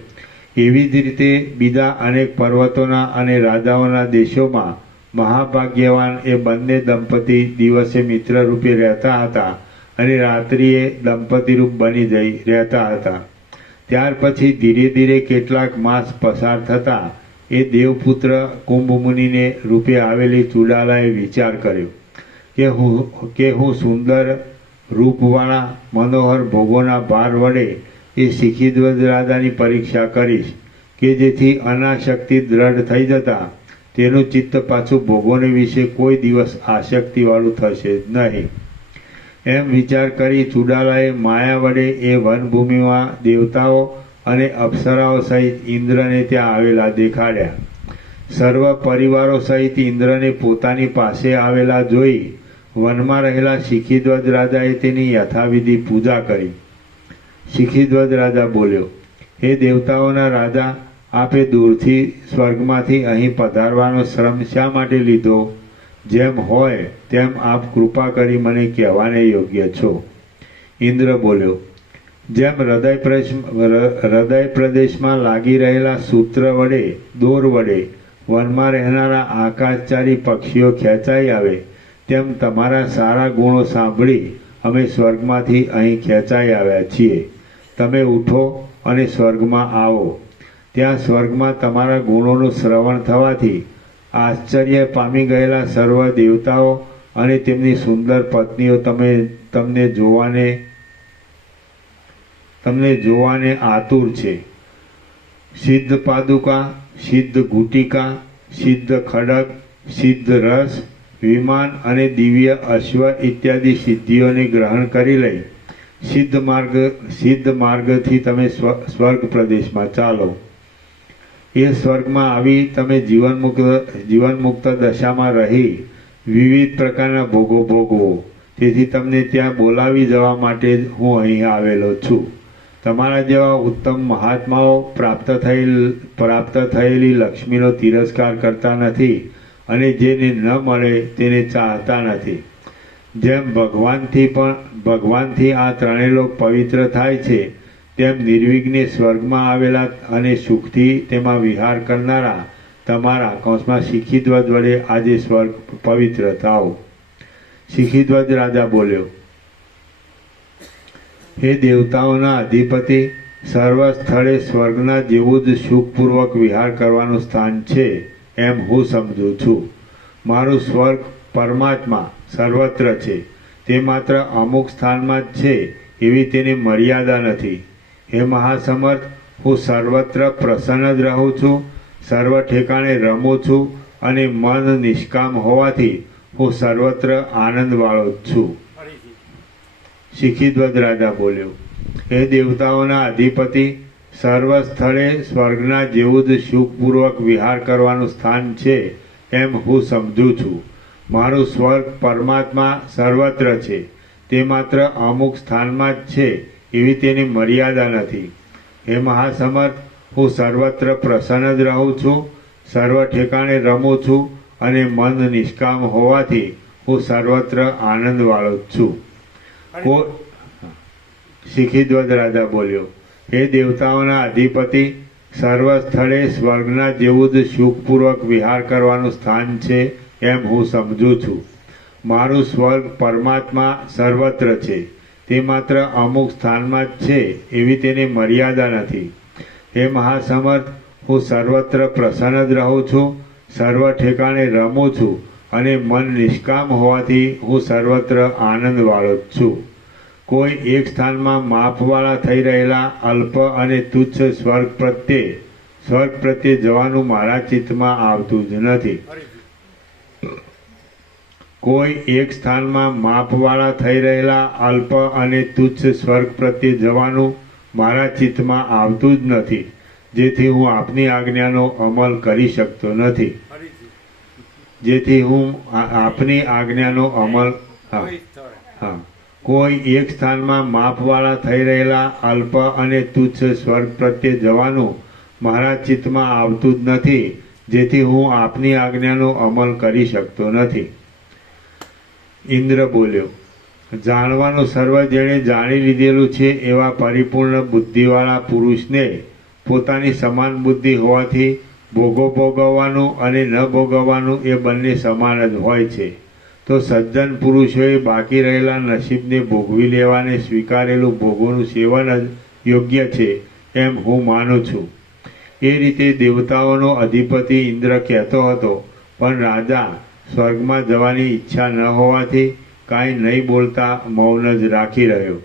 એવી જ રીતે બીજા અનેક પર્વતોના અને રાજાઓના દેશોમાં મહાભાગ્યવાન એ બંને દંપતી દિવસે મિત્ર રૂપે રહેતા હતા અને રાત્રિએ દંપતી રૂપ બની જઈ રહેતા હતા. ત્યાર પછી ધીરે ધીરે કેટલાક માસ પસાર થતા એ દેવપુત્ર કુંભમુનિને રૂપે આવેલી ચુડાલાએ વિચાર કર્યો કે હું સુંદર રૂપવાળા મનોહર ભોગોના ભાર વડે એ શિખીધ્વજ રાજાની પરીક્ષા કરીશ કે જેથી અનાશક્તિ દ્રઢ થઈ જતા તેનું ચિત્ત પાછું ભોગોને વિશે કોઈ દિવસ આસક્તિવાળું થશે જ નહીં. એમ વિચાર કરી ચુડાલાએ માયા વડે એ વનભૂમિમાં દેવતાઓ અને અપ્સરાઓ સહિત ઇન્દ્રને ત્યાં આવેલા દેખાડ્યા. સર્વ પરિવારો સહિત ઇન્દ્રને પોતાની પાસે આવેલા જોઈ વનમાં રહેલા શિખીધ્વજ રાજાએ તેની યથાવિધિ પૂજા કરી. શિખીધ્વજ રાજા બોલ્યો, હે દેવતાઓના રાજા, આપે દૂરથી સ્વર્ગમાંથી અહીં પધારવાનો શ્રમ શા માટે લીધો? જેમ હોય તેમ આપ કૃપા કરી મને કહેવાને યોગ્ય છો. ઇન્દ્ર બોલ્યો, જેમ હૃદય પ્રદેશમાં લાગી રહેલા સૂત્ર વડે દોર વડે વનમાં રહેનારા આકાશચારી પક્ષીઓ ખેંચાઈ આવે તેમ તમારા સારા ગુણો સાંભળી અમે સ્વર્ગમાંથી અહીં ખેંચાઈ આવ્યા છીએ. તમે ઉઠો અને સ્વર્ગમાં આવો. ત્યાં સ્વર્ગમાં તમારા ગુણોનું શ્રવણ થવાથી આશ્ચર્ય પામી ગયેલા સર્વ દેવતાઓ અને તેમની સુંદર પત્નીઓ તમને જોવાને આતુર છે. સિદ્ધ પાદુકા, સિદ્ધ ગુટિકા, સિદ્ધ ખડગ, સિદ્ધ રસ, વિમાન અને દિવ્ય અશ્વ ઇત્યાદિ સિદ્ધિઓને ગ્રહણ કરી લઈ સિદ્ધ માર્ગથી તમે સ્વર્ગ પ્રદેશમાં ચાલો. એ સ્વર્ગમાં આવી તમે જીવનમુક્ત દશામાં રહી વિવિધ પ્રકારના ભોગો ભોગવો. તેથી તમને ત્યાં બોલાવી જવા માટે જ હું અહીં આવેલો છું. તમારા જેવા ઉત્તમ મહાત્માઓ પ્રાપ્ત થયેલી લક્ષ્મીનો તિરસ્કાર કરતા નથી અને જેને ન મળે તેને ચાહતા નથી. જેમ ભગવાનથી આ ત્રણેય લોક પવિત્ર થાય છે, તેમ નિર્વિઘ્ને સ્વર્ગમાં આવેલા અને સુખથી તેમાં વિહાર કરનારા તમારા કૌંસમાં શિખીધ્વજ વડે આજે સ્વર્ગ પવિત્ર થાઓ. શિખીધ્વજ રાજા બોલ્યો, હે દેવતાઓના અધિપતિ, સર્વ સ્થળે સ્વર્ગના જેવું જ સુખપૂર્વક વિહાર કરવાનું સ્થાન છે એમ હું સમજું છું. મારું સ્વર્ગ પરમાત્મા સર્વત્ર છે. તે માત્ર અમુક સ્થાનમાં જ છે એવી તેની મર્યાદા નથી. હે મહાસમર્થ, હું સર્વત્ર પ્રસન્ન જ રહું છું, સર્વ ઠેકાણે રમું છું અને મન નિષ્કામ હોવાથી હું સર્વત્ર આનંદવાળો જ છું. શિખીધ્વજ રાજા બોલ્યો, હે દેવતાઓના અધિપતિ, સર્વ સ્થળે સ્વર્ગના જેવું જ સુખપૂર્વક વિહાર કરવાનું સ્થાન છે એમ હું સમજું છું. મારું સ્વર્ગ પરમાત્મા સર્વત્ર છે. તે માત્ર અમુક સ્થાનમાં જ છે એવી તેની મર્યાદા નથી. હે મહાસમર્થ, હું સર્વત્ર પ્રસન્ન જ રહું છું, સર્વ ઠેકાણે રમું છું અને મન નિષ્કામ હોવાથી હું સર્વત્ર આનંદવાળો જ છું. શિખીધ્વજ રાજા બોલ્યો, હે દેવતાઓના અધિપતિ, સર્વ સ્થળે સ્વર્ગના જેવું જ સુખપૂર્વક વિહાર કરવાનું સ્થાન છે એમ હું સમજું છું. મારું સ્વર્ગ પરમાત્મા સર્વત્ર છે. તે માત્ર અમુક સ્થાનમાં જ છે એવી તેની મર્યાદા નથી. હે મહાસમર્થ, હું સર્વત્ર પ્રસન્ન જ રહું છું, સર્વ ઠેકાણે રમું છું અને મન નિષ્કામ હોવાથી હું સર્વત્ર આનંદવાળો જ છું. કોઈ એક સ્થાનમાં માપવાળા થઈ રહેલા અલ્પ અને તુચ્છ સ્વર્ગ પ્રત્યે જવાનું મારા ચિત્તમાં આવતું જ નથી. કોઈ એક સ્થાનમાં માપવાળા થઈ રહેલા અલ્પ અને તુચ્છ સ્વર્ગ પ્રત્યે જવાનું મારા ચિત્તમાં આવતું જ નથી, જેથી હું આપની આજ્ઞાનો અમલ કરી શકતો નથી. કોઈ એક સ્થાનમાં માપવાળા થઈ રહેલા અલ્પ અને તુચ્છ સ્વર્ગ પ્રત્યે જવાનું મારા ચિત્તમાં આવતું જ નથી, જેથી હું આપની આજ્ઞાનો અમલ કરી શકતો નથી. ઇન્દ્ર બોલ્યો, જાણવાનું સર્વ જેણે જાણી લીધેલું છે એવા પરિપૂર્ણ બુદ્ધિવાળા પુરુષને પોતાની સમાન બુદ્ધિ હોવાથી ભોગો ભોગવવાનું અને ન ભોગવવાનું એ બંને સમાન જ હોય છે. તો સજ્જન પુરુષોએ બાકી રહેલા નસીબને ભોગવી લેવાને સ્વીકારેલું ભોગોનું સેવન જ યોગ્ય છે એમ હું માનું છું. એ રીતે દેવતાઓનો અધિપતિ ઇન્દ્ર કહેતો હતો, પણ રાજા સ્વર્ગમાં જવાની ઈચ્છા ન હોવાથી કાંઈ નહીં બોલતા મૌન જ રાખી રહ્યો.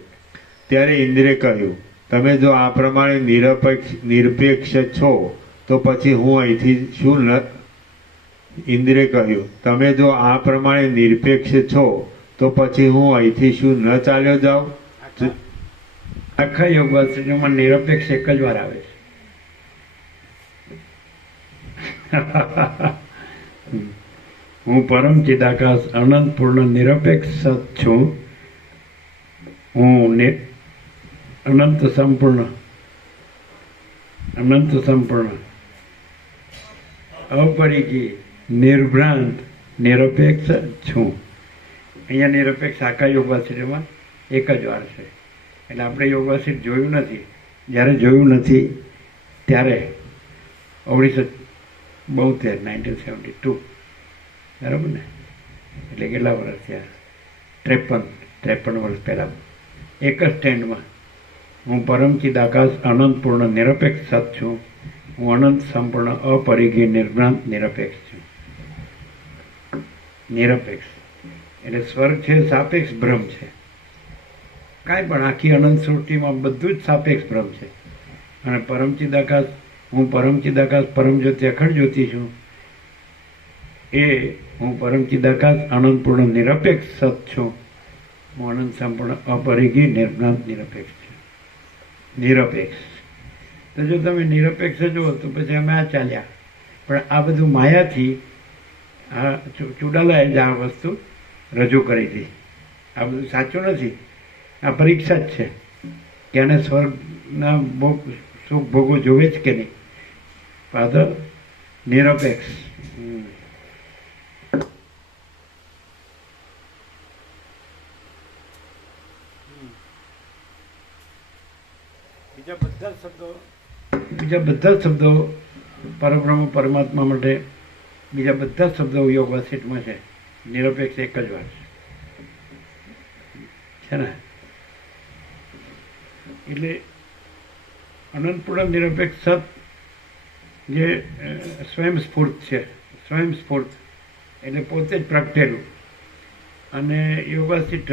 ત્યારે ઇન્દ્રે કહ્યું, તમે જો આ પ્રમાણે નિરપેક્ષ છો તો પછી હું અહીંથી શું ઇન્દ્રે કહ્યું, તમે જો આ પ્રમાણે નિરપેક્ષ છો તો પછી હું અહીંથી શું ન ચાલ્યો જાઉં? આખા યોગવાસિનીમાં નિરપેક્ષ એક જ વાર આવે છે. હું પરમ ચિદાકાશ અનંત પૂર્ણ નિરપેક્ષ સત છું. હું અનંત સંપૂર્ણ અપરિકી નિર્ભ્રાંત નિરપેક્ષ છું. અહીંયા નિરપેક્ષ આખા યોગવાસિનીમાં એક જ વાર છે. એટલે આપણે યોગવાસિત જોયું નથી. જ્યારે જોયું નથી ત્યારે 1972 બરાબર ને? એટલે કેટલા વર્ષ થયા? 53 વર્ષ પહેલાં એક જ સ્ટેન્ડમાં હું પરમચિદ આકાશ અનંત પૂર્ણ નિરપેક્ષ સત છું. હું અનંત સંપૂર્ણ અપરિઘી નિર્ભ્રાંત નિરપેક્ષ છું. નિરપેક્ષ એટલે સ્વર્ગ છે સાપેક્ષ ભ્રમ છે. કાંઈ પણ આખી અનંત સૃષ્ટિમાં બધું જ સાપેક્ષ ભ્રમ છે. અને પરમચિદ આકાશ, હું પરમચિદ આકાશ પરમ જ્યોતિ અખંડ જ્યોતિ છું. એ હું પરમચિદ આકાશ અનંત પૂર્ણ નિરપેક્ષ સત છું. હું અનંત સંપૂર્ણ અપરિઘી નિર્ભ્રાંત નિરપેક્ષ છું. નિરપેક્ષ. તો જો તમે નિરપેક્ષ જુઓ તો પછી અમે આ ચાલ્યા. પણ આ બધું માયાથી આ ચુડાલાએ જ આ વસ્તુ રજૂ કરી હતી. આ બધું સાચું નથી. આ પરીક્ષા જ છે કે આને સ્વર્ગના ભોગ સુખ ભોગો જોવે જ કે નહીં. ફાધર નિરપેક્ષ. બીજા બધા શબ્દો પરબ્રહ્મ પરમાત્મા માટે બીજા બધા શબ્દો યોગ વાસિટમાં છે. નિરપેક્ષ એક જ વાત છે ને. એટલે અનંતપૂર્ણ નિરપેક્ષ સત જે સ્વયંસ્ફૂર્ત છે. સ્વયંસ્ફૂર્ત એટલે પોતે જ પ્રગટેલું. અને યોગાસિદ્ધ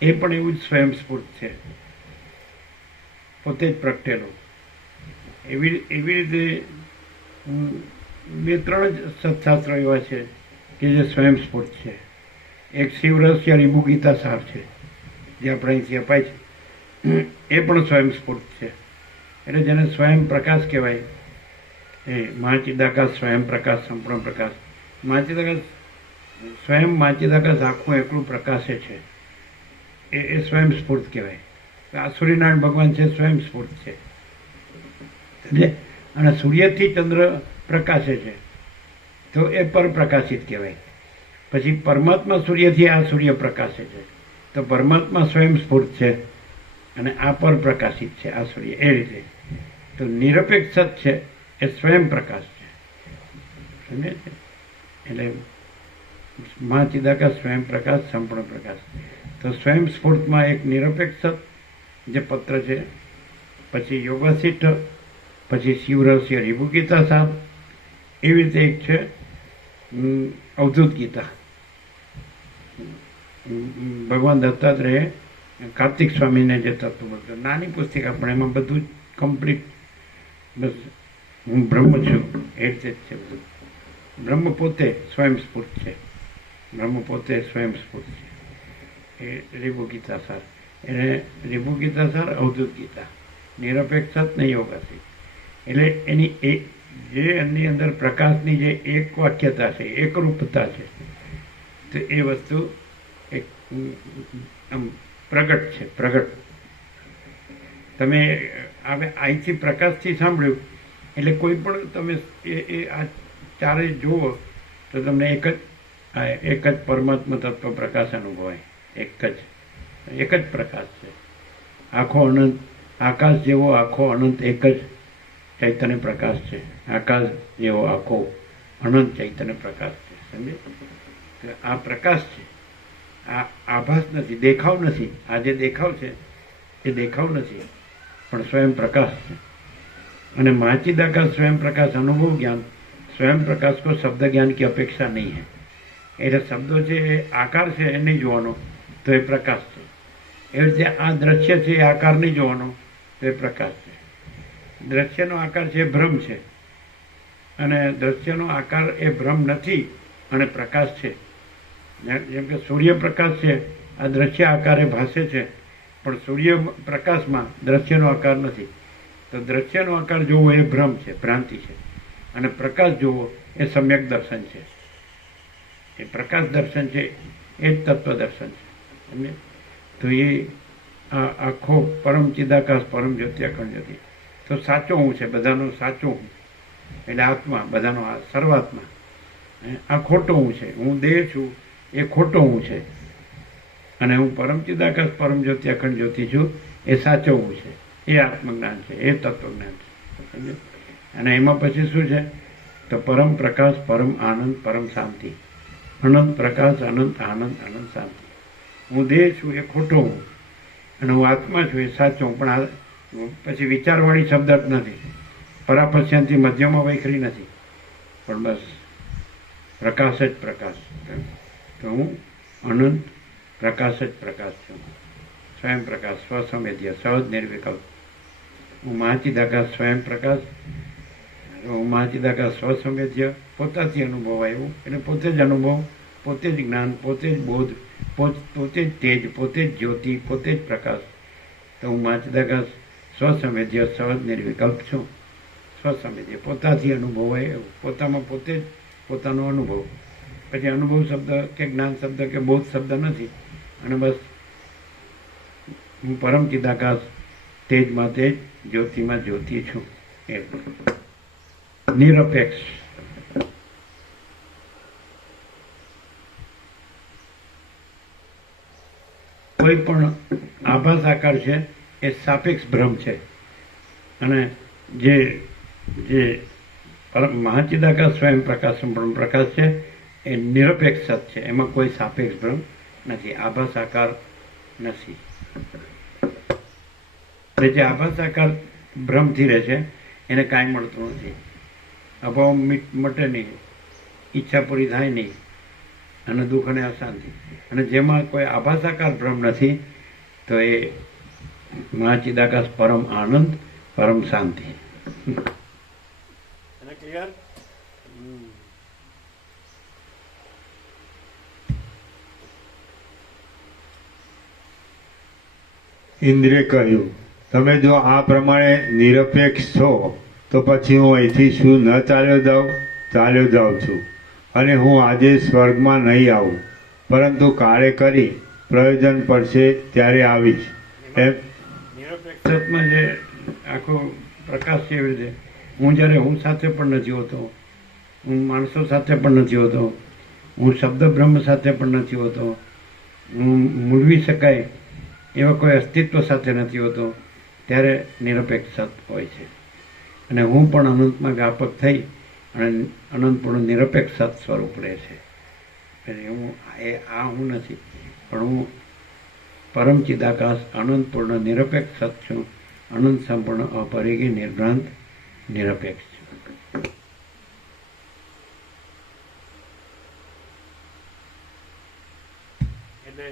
એ પણ એવું જ સ્વયંસ્ફૂર્ત છે, પોતે જ પ્રગટેલું. એવી રીતે બે ત્રણ જ સત્શાસ્ત્રો એવા છે કે જે સ્વયંસ્ફૂર્ત છે. એક શિવ રહસ્ય રીબુ ગીતા સાર છે જે આપણે અહીંથી અપાય છે, એ પણ સ્વયંસ્ફૂર્ત છે. એટલે જેને સ્વયં પ્રકાશ કહેવાય એ મહાચિદાકાશ સ્વયં પ્રકાશ સંપૂર્ણ પ્રકાશ. મહાચિદાકાશ સ્વયં મહાચિદાકાશ આખું એકલું પ્રકાશે છે. એ સ્વયંસ્ફૂર્ત કહેવાય. સૂર્યનારાયણ ભગવાન છે સ્વયંસ્ફૂર્ત છે. અને સૂર્યથી ચંદ્ર પ્રકાશે છે તો એ પરપ્રકાશિત કહેવાય. પછી પરમાત્મા સૂર્યથી આ સૂર્ય પ્રકાશે છે તો પરમાત્મા સ્વયંસ્ફૂર્ત છે અને આ પરપ્રકાશિત છે આ સૂર્ય. એ રીતે તો નિરપેક્ષ સત છે એ સ્વયં પ્રકાશ છે. સમજે છે? એટલે મહાચિદાકાશ સ્વયં પ્રકાશ સંપૂર્ણ પ્રકાશ. તો સ્વયંસ્ફૂર્તમાં એક નિરપેક્ષ સત જે પત્ર છે, પછી યોગાસિદ્ધ, પછી શિવ રહસ્ય રીબુ ગીતા સાહેબ, એવી રીતે એક છે અવધૂત ગીતા. ભગવાન દત્તાત્રેય કાર્તિક સ્વામીને જે તત્વ બોલતો, નાની પુસ્તિકા પણ એમાં બધું જ કમ્પ્લીટ. બસ હું બ્રહ્મ છું એ રીતે જ છે બધું. બ્રહ્મ પોતે સ્વયંસ્ફૂર્ત છે. બ્રહ્મ પોતે સ્વયંસ્ફૂર્ત છે. એ રીબુ ગીતા સાર. એને રીબુ ગીતા સાર, અવધૂત ગીતા, નિરપેક્ષ સત ને યોગાસિદ્ધ. એટલે એની જે એની અંદર પ્રકાશની જે એક વાક્યતા છે, એકરૂપતા છે, તો એ વસ્તુ એક આમ પ્રગટ છે. પ્રગટ તમે હવે અહીંથી પ્રકાશથી સાંભળ્યું એટલે કોઈ પણ તમે એ આ ચારે જુઓ તો તમને એક જ પરમાત્મા તત્વ પ્રકાશ અનુભવાય. એક જ પ્રકાશ છે. આખો અનંત આકાશ જેવો આખો અનંત એક જ ચૈતન્ય પ્રકાશ છે. આકાશ જેવો આખો અનંત ચૈતન્ય પ્રકાશ છે. સમજે? આ પ્રકાશ છે. આ આભાસ નથી, દેખાવ નથી. આ જે દેખાવ છે એ દેખાવ નથી પણ સ્વયં પ્રકાશ છે. અને મહાચિદાકાશ સ્વયं प्रकाश अनुभव ज्ञान स्वयं प्रकाश को शब्द ज्ञान की अपेक्षा नहीं है. એટલે શબ્દો છે એ આકાર છે એ નહીં જોવાનો તો એ પ્રકાશ છે. એ રીતે આ દ્રશ્ય છે એ આકાર નહીં જોવાનો તો એ પ્રકાશ છે. દ્રશ્યનો આકાર છે એ ભ્રમ છે અને દ્રશ્યનો આકાર એ ભ્રમ નથી અને પ્રકાશ છે. જેમ કે સૂર્યપ્રકાશ છે આ દ્રશ્ય આકારે ભાસે છે પણ સૂર્ય પ્રકાશમાં દ્રશ્યનો આકાર નથી. તો દ્રશ્યનો આકાર જોવો એ ભ્રમ છે, ભ્રાંતિ છે. અને પ્રકાશ જોવો એ સમ્યક દર્શન છે. એ પ્રકાશ દર્શન છે એ જ તત્વ દર્શન છે. સમજે? તો એ આ આખો પરમ ચિદાકાશ પરમ જ્યોતિ અખંડ જ્યોતિ તો સાચો હું છે, બધાનો સાચો હું એટલે આત્મા, બધાનો આ સર્વાત્મા. આ ખોટો હું છે, હું દેહ છું એ ખોટો હું છે. અને હું પરમ ચિદાકાશ પરમ જ્યોતિ અખંડ જ્યોતિ છું એ સાચો હું છે. એ આત્મજ્ઞાન છે, એ તત્વજ્ઞાન છે. સમજે? અને એમાં પછી શું છે તો પરમ પ્રકાશ, પરમ આનંદ, પરમ શાંતિ. અનંત પ્રકાશ, અનંત આનંદ, અનંત શાંતિ. હું દેહ છું એ ખોટો હું અને હું આત્મા છું એ સાચો, પણ આ પછી વિચારવાળી શબ્દ જ નથી, પરાપશ્યાંતિ મધ્યમાં વૈખરી નથી, પણ બસ પ્રકાશ જ પ્રકાશ. તો હું અનંત પ્રકાશ જ પ્રકાશ છું, સ્વયં પ્રકાશ, સ્વસંવેદ્ય, સહજ નિર્વિકલ્પ. હું મહાચિદાકાશ સ્વયં પ્રકાશ, હું મહાચિદાકાશ સ્વસંવેદ્ય, પોતાથી અનુભવાય એવું, એટલે પોતે જ અનુભવ, પોતે જ જ્ઞાન, પોતે જ બોધ, પોતે જ તેજ, પોતે જ જ્યોતિ, પોતે જ પ્રકાશ. તો હું મહાચિદાકાશ સ્વસંવેદ્ય, સહજ નિર્વિકલ્પ છું, સ્વસંવેદ્ય, પોતાથી અનુભવાય એવું, પોતામાં પોતે જ પોતાનો અનુભવ. પછી અનુભવ શબ્દ કે જ્ઞાન શબ્દ કે બોધ શબ્દ નથી. અને બસ હું પરમ ચિદાકાશ, તેજમાં તેજ, જ્યોતિમાં જ્યોતિ છું, એ નિરપેક્ષ. કોઈ પણ આભાસ આકાર છે એ સાપેક્ષ ભ્રમ છે, અને જે મહાચિદાકાશ સ્વયં પ્રકાશ સંપૂર્ણ પ્રકાશ છે એ નિરપેક્ષ સત છે, એમાં કોઈ સાપેક્ષ ભ્રમ નથી, આભાસ આકાર નથી. એટલે જે આભાસ આકાર ભ્રમથી રહે છે એને કાંઈ મળતું નથી, અભાવ મટે નહીં, ઈચ્છા પૂરી થાય નહીં, અને દુઃખ અને અશાંતિ. અને જેમાં કોઈ આભાસાકાર ભ્રમ નથી તો એ મહાચિદાકાશ પરમ આનંદ, પરમ શાંતિ. અને ક્લિયર. ઇન્દ્રે કહ્યું, તમે જો આ પ્રમાણે નિરપેક્ષ છો તો પછી હું અહીંથી શું ન ચાલ્યો જાઉં છું, અને હું આજે સ્વર્ગમાં નહીં આવું, પરંતુ કાળે કરી પ્રયોજન પડશે ત્યારે આવીશ. એમ નિરપેક્ષમાં જે આખો પ્રકાશ છે એવી રીતે હું જ્યારે હું સાથે પણ નથી હોતો, હું માણસો સાથે પણ નથી હોતો, હું શબ્દ બ્રહ્મ સાથે પણ નથી હોતો, હું મૂળવી શકાય એવા કોઈ અસ્તિત્વ સાથે નથી હોતો, ત્યારે નિરપેક્ષ સત હોય છે. અને હું પણ અનંતમાં વ્યાપક થઈ અને અનંતપૂર્ણ નિરપેક્ષ સત સ્વરૂપ રહે છે. એટલે હું નથી, પણ હું પરમ ચિદાકાશ અનંતપૂર્ણ નિરપેક્ષ સત છું, અનંત સંપૂર્ણ અપરિગી નિર્ભ્રાંત નિરપેક્ષ છું. એટલે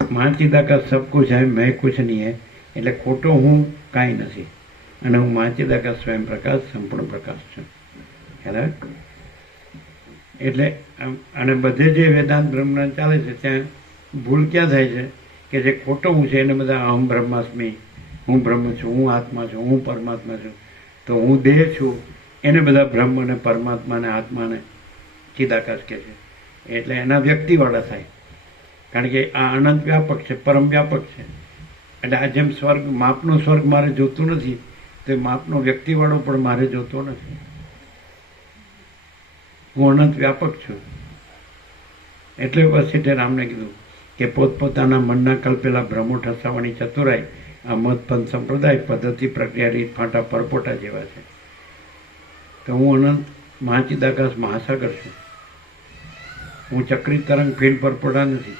મહાચિદાકાશ સબ કુછ હૈ, મેં કુછ નહીં હૈ, એટલે ખોટો હું કાંઈ નથી, અને હું મહાચિદાકાશ સ્વયં પ્રકાશ સંપૂર્ણ પ્રકાશ છું. ખ્યાલ? એટલે અને બધે જે વેદાંત બ્રહ્મજ્ઞાન ચાલે છે ત્યાં ભૂલ ક્યાં થાય છે કે જે ખોટો હું છે એને બધા અહમ બ્રહ્માસ્મિ, હું બ્રહ્મ છું, હું આત્મા છું, હું પરમાત્મા છું, તો હું દેહ છું, એને બધા બ્રહ્મ અને પરમાત્મા ને આત્માને ચિદાકાશ કહે છે. એટલે એના વ્યક્તિવાળા થાય, કારણ કે આ અનંત વ્યાપક છે, પરમ વ્યાપક છે. એટલે આ જેમ સ્વર્ગ, માપનો સ્વર્ગ મારે જોતું નથી, તો માપનો વ્યક્તિવાળો પણ મારે જોતો નથી. હું અનંત વ્યાપક છું. એટલે વસિષ્ઠે રામને કીધું કે પોતપોતાના મનના કલ્પેલા ભ્રમો ઠસાવવાની ચતુરાઈ આ મતપંથ સંપ્રદાય પદ્ધતિ પ્રક્રિયા રીત ફાંટા પરપોટા જેવા છે. તો હું અનંત મહાચિદાકાશ મહાસાગર છું. હું ચક્રી તરંગ ફીલ પરપોટા નથી.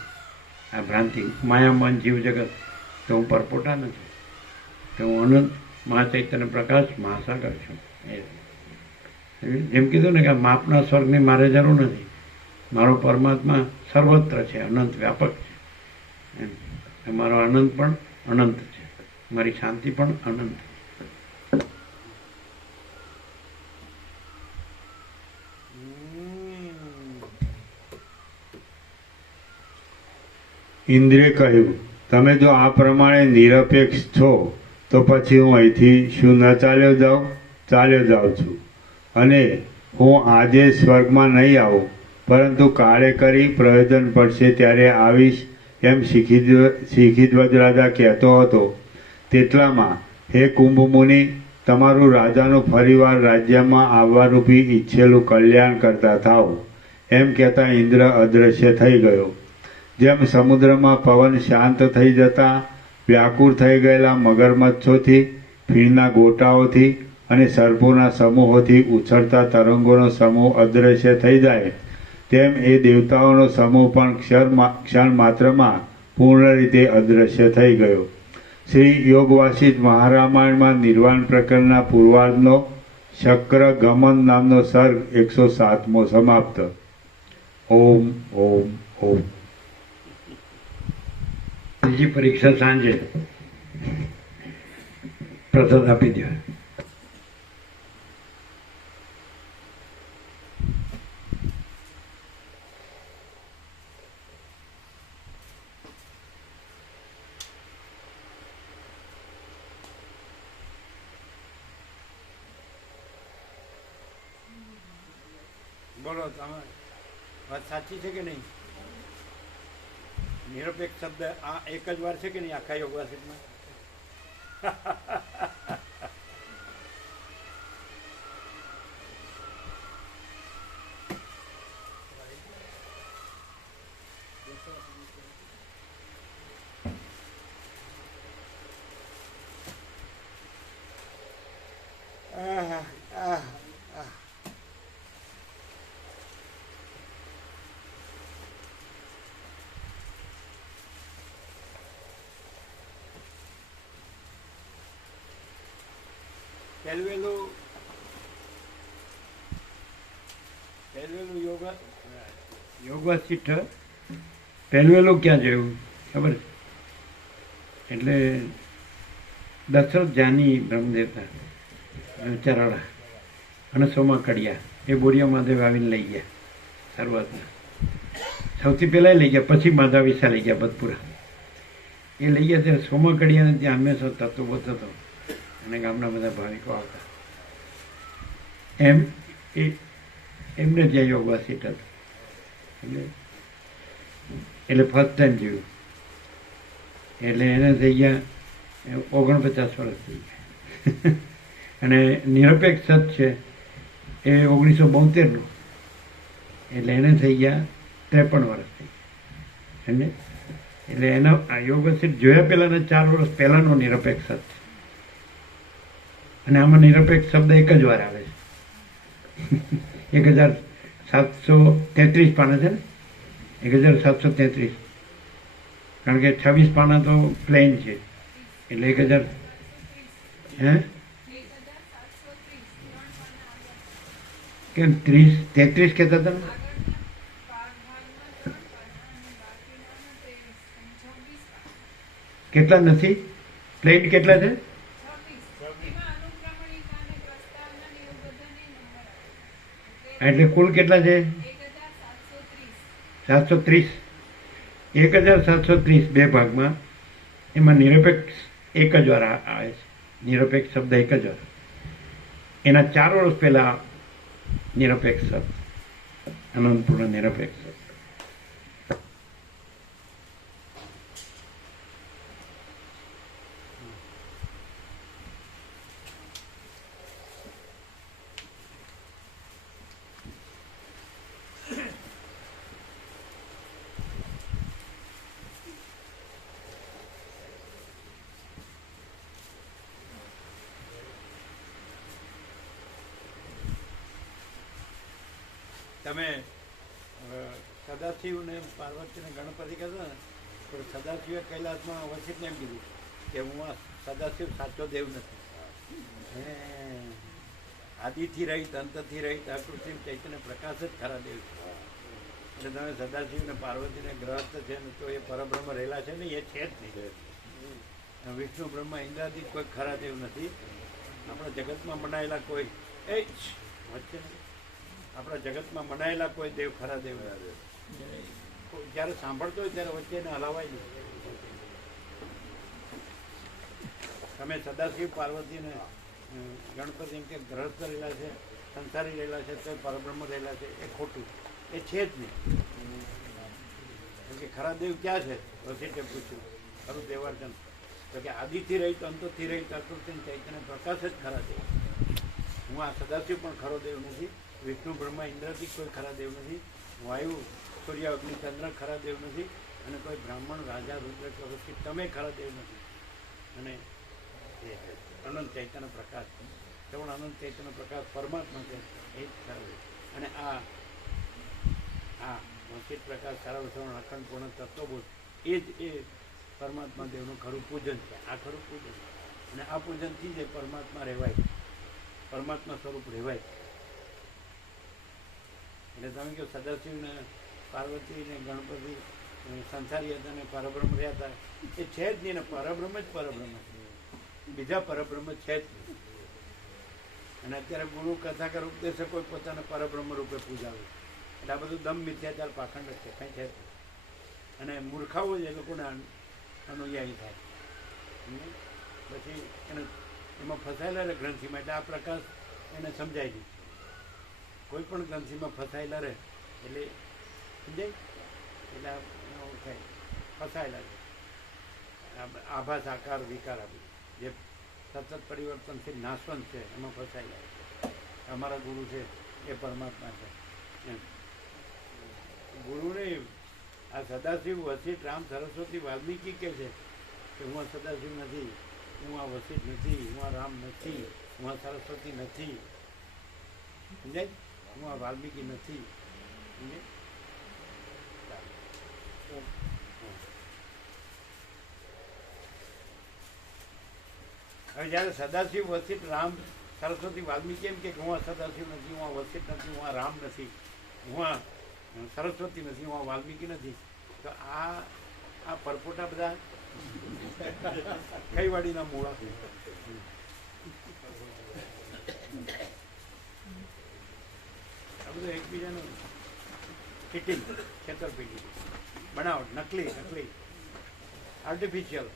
આ ભ્રાંતિ માયામન જીવ જગત તો હું પરપોટા નથી. તો હું અનંત મહાચૈતન્ય પ્રકાશ મહાસાગર છું. જેમ કીધું ને કે માપના સ્વર્ગની મારે જરૂર નથી. મારો પરમાત્મા સર્વત્ર છે, અનંત વ્યાપક છે. મારો આનંદ પણ અનંત છે, મારી શાંતિ પણ અનંત. ઇન્દ્રે કહ્યું, તમે જો આ પ્રમાણે નિરપેક્ષ છો તો પછી હું અહીંથી શું ન ચાલ્યો જાઉં છું, અને હું આજે સ્વર્ગમાં નહીં આવું, પરંતુ કાળે કરી પ્રયોજન પડશે ત્યારે આવીશ, એમ શિખીધ્વજ રાજા કહેતો હતો. તેટલામાં હે કુંભ મુનિ, તમારું રાજાનું ફરીવાર રાજ્યમાં આવવારૂપી ઈચ્છેલું કલ્યાણ કરતા થાવ, એમ કહેતા ઇન્દ્ર અદૃશ્ય થઈ ગયો. જેમ સમુદ્રમાં પવન શાંત થઈ જતા વ્યાકુળ થઈ ગયેલા મગરમચ્છોથી, ફીણના ગોટાઓથી અને સર્પોના સમૂહોથી ઉછળતા તરંગોનો સમૂહ અદૃશ્ય થઈ જાય, તેમ એ દેવતાઓનો સમૂહ પણ ક્ષણ માત્રમાં પૂર્ણ રીતે અદૃશ્ય થઈ ગયો. શ્રી યોગવાસિત મહારામાયણમાં નિર્વાણ પ્રકરણના પૂર્વાર્ધનો શક્ર ગમન નામનો સર્ગ 107મો સમાપ્ત. ઓમ ઓમ ઓમ. ત્રીજી પરીક્ષા સાંજે પ્રસાદ આપી દો. બોલો તમે વાત સાચી છે કે નહીં? નિરપેક્ષ શબ્દ આ એક જ વાર છે કે નહીં આખા યોગવાસિતમાં? પહેલું યોગવાસિત પહેલું ક્યાં જોયું ખબર છે? એટલે દશરથ જાની બ્રહ્મદેવતા ચારાળા અને સોમા કડિયા એ બોરિયા મહાદેવ આવીને લઈ ગયા. શરૂઆતમાં સૌથી પહેલાં લઈ ગયા, પછી માધા વિસા લઈ ગયા બદપુરા. એ લઈ ગયા ત્યારે સોમા કડિયાને ત્યાં હંમેશા તત્વો થતો અને ગામના બધા ભાવિકો આવતા. એમને ત્યાં યોગવાસિત હતો. એટલે ફર્સ્ટ ટાઈમ જોયું. એટલે એને થઈ ગયા 49 વર્ષ થઈ ગયા. અને નિરપેક્ષ સત છે એ 1972નું. એટલે એને થઈ ગયા 53 વર્ષ થઈ ગયા. સમજે? એટલે એનો યોગવાસિત જોયા પહેલાંના 4 વર્ષ પહેલાંનો નિરપેક્ષ સત છે. અને આમાં નિરપેક્ષ શબ્દ એક જ વાર આવે છે. 1733 પાના છે ને, 1733. કારણ કે 26 પાના તો પ્લેન છે, એટલે 1000 કેમ 33 કહેતા હતા ને? કેટલા નથી? પ્લેન કેટલા છે? એટલે કુલ કેટલા છે? 730. 1730 બે ભાગમાં. એમાં નિરપેક્ષ એક જ વાર આવે છે. નિરપેક્ષ શબ્દ એક જ વાર. એના 4 વર્ષ પહેલા નિરપેક્ષ શબ્દ, અનંતપૂર્ણ નિરપેક્ષ શબ્દ. તમે સદાશિવ ને પાર્વતી ને ગણપતિ કહેતા ને, તો સદાશિવે કૈલાસમાં વસિતને એમ કીધું કે હું આ સદાશિવ સાચો દેવ નથી, આદિથી રહિત અંતથી રહિત અકૃત્રિમ ચૈતન્ય પ્રકાશ જ ખરા દેવ છે. એટલે તમે સદાશિવ ને પાર્વતી ને ગ્રહસ્થ છે ને, તો એ પરબ્રહ્મ રહેલા છે ને, એ છે જ નહીં. વિષ્ણુ બ્રહ્મા ઇન્દ્રાદિ કોઈ ખરા દેવ નથી. આપણા જગતમાં બનાવેલા કોઈ વચ્ચે આપણા જગતમાં બનાવેલા કોઈ દેવ ખરા દેવ જ્યારે સાંભળતો હોય ત્યારે વચ્ચે એને હલાવાય નહીં. તમે સદાશિવ પાર્વતીને ગણપતિ એમ કે ગ્રહસ્થ રહેલા છે, સંસારી રહેલા છે, તો પરબ્રહ્મ રહેલા છે, એ ખોટું, એ છે જ નહીં. કેમ કે ખરા દેવ ક્યાં છે? વસીઠે પૂછ્યું ખરું દેવાર્જન, તો કે આદિથી રહિત અંતથી રહિત અકૃત્રિમ ચૈતન્ય પ્રકાશ જ ખરા દેવ. હું આ સદાશિવ પણ ખરો દેવ નથી, વિષ્ણુ બ્રહ્મા ઇન્દ્રથી કોઈ ખરા દેવ નથી, વાયુ સૂર્ય અગ્નિ ચંદ્ર ખરા દેવ નથી, અને કોઈ બ્રાહ્મણ રાજા રુદ્ર કે વસ્તી તમે ખરા દેવ નથી. અને એ અનંત ચૈતન્ય પ્રકાશ છે, પણ અનંત ચૈતન્ય પ્રકાશ પરમાત્મા છે, એ જ ખરા દેવ. અને આ વંચિત પ્રકાશ સારા શ્રવણ અખંડ પૂર્ણ તત્વબોધ, એ જ એ પરમાત્મા દેવનું ખરું પૂજન છે. આ ખરું પૂજન, અને આ પૂજનથી જ એ પરમાત્મા રહેવાય, પરમાત્મા સ્વરૂપ રહેવાય. એટલે તમે કહો સદાશિવને પાર્વતીને ગણપતિ સંસારી હતા ને પરબ્રહ્મ રહ્યા હતા, એ છે જ નહીં ને, પરબ્રહ્મ જ પરબ્રહ્મ છે, બીજા પરબ્રહ્મ છે જ નહીં. અને અત્યારે ગુરુ કથાકાર ઉપદેશકો પોતાને પરબ્રહ્મ રૂપે પૂજાવે, એટલે આ બધું દમ મિથ્યાચાર પાખંડ જ છે, કંઈ છે. અને મૂર્ખાઓ જ એ લોકોને અનુયાયી થાય. પછી એને એમાં ફસાયેલા રહે ગ્રંથિમાં, એટલે આ પ્રકાશ એને સમજાય નહીં. કોઈ પણ ગ્રંથિમાં ફસાયેલા રહે એટલે સમજાય, એટલે એવું થાય, ફસાયેલા રહે. આભાસ આકાર વિકાર આપી જે સતત પરિવર્તનથી નાશવંત છે એમાં ફસાયેલા રહે. અમારા ગુરુ છે એ પરમાત્મા છે એમ. ગુરુને આ સદાશિવ, વસિષ્ઠ, રામ, સરસ્વતી, વાલ્મીકી કે છે કે હું આ સદાશિવ નથી, હું આ વસિષ્ઠ નથી, હું આ રામ નથી, હું આ સરસ્વતી નથી, સમજાય, હું આ વાલ્મીકી નથી. સમજાય. હવે જ્યારે સદાશિવ, વસિષ્ઠ, રામ, સરસ્વતી, વાલ્મીકી એમ કે હું આ સદાશિવ નથી, હું આ વસિષ્ઠ નથી, હું આ રામ નથી, હું આ સરસ્વતી નથી, હું આ વાલ્મીકી નથી, તો આ પરપોટા બધા કઈ વાડીના મૂળા છે? આ બધું એકબીજાનું ચીટિંગ, છેતરપિંડી, બનાવટ, નકલી આર્ટિફિશિયલ.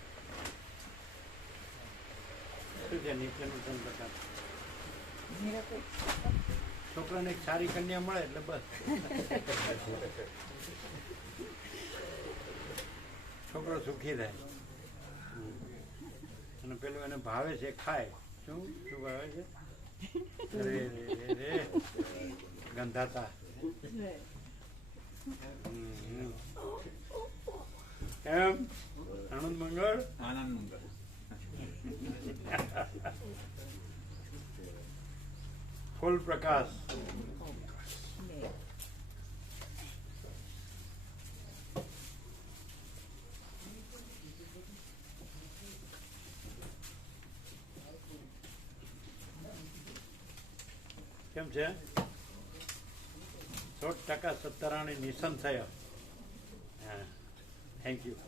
શું છે નીચેનું પ્રકાર? છોકરાને એક સારી કન્યા મળે એટલે બસ છોકરો સુખી થાય. અને પેલું એને ભાવે છે, ખાય. શું ભાવે છે? રે ગંધાતા. એમ આનંદ મંગળ, આનંદ મંગળ. ફૂલ પ્રકાશ. કેમ છે? 100% સત્તરાણી નિસંશય. હા, થેન્ક યુ.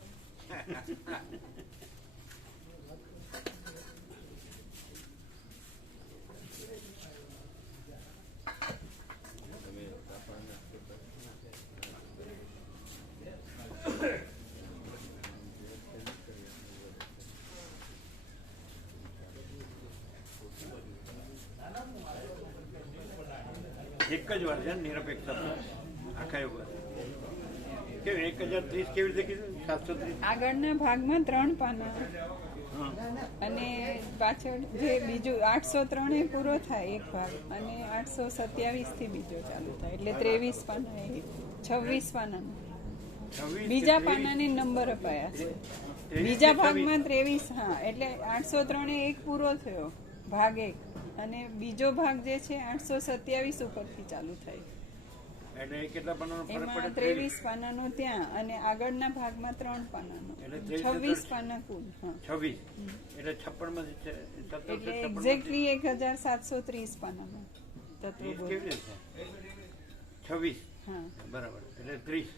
એક જ વાર છે નિરપેક્ષતા આખા યુગ. કેવું 1030 કેવી રીતે કીધું? 730 આગળના ભાગમાં 3 પાના અને પાછળ જે બીજું 803 એ પૂરો થાય એક ભાગ, અને 827 થી બીજો ચાલુ થાય, એટલે 23 પાના, 26 પાનાનું બીજા પાનાને નંબર અપાયા છે. બીજા ભાગમાં 23, હા, એટલે 803 એક પૂરો થયો ભાગ 1, અને બીજો ભાગ જે છે 827 ઉપરથી ચાલુ થાય. એટલે કેટલા પાનાનો ફરક એમાં પડે? 23 પાનાનો ત્યાં, અને આગળના ભાગમાં 3 પાનાનો, એટલે 26 પાના કુલ. હા, 26 એટલે 56 માંથી એટલે એક્ઝેક્ટલી 1730 પાનાનો કેવી તત્વબોધ. રીતે? 26 હા, બરાબર, એટલે 30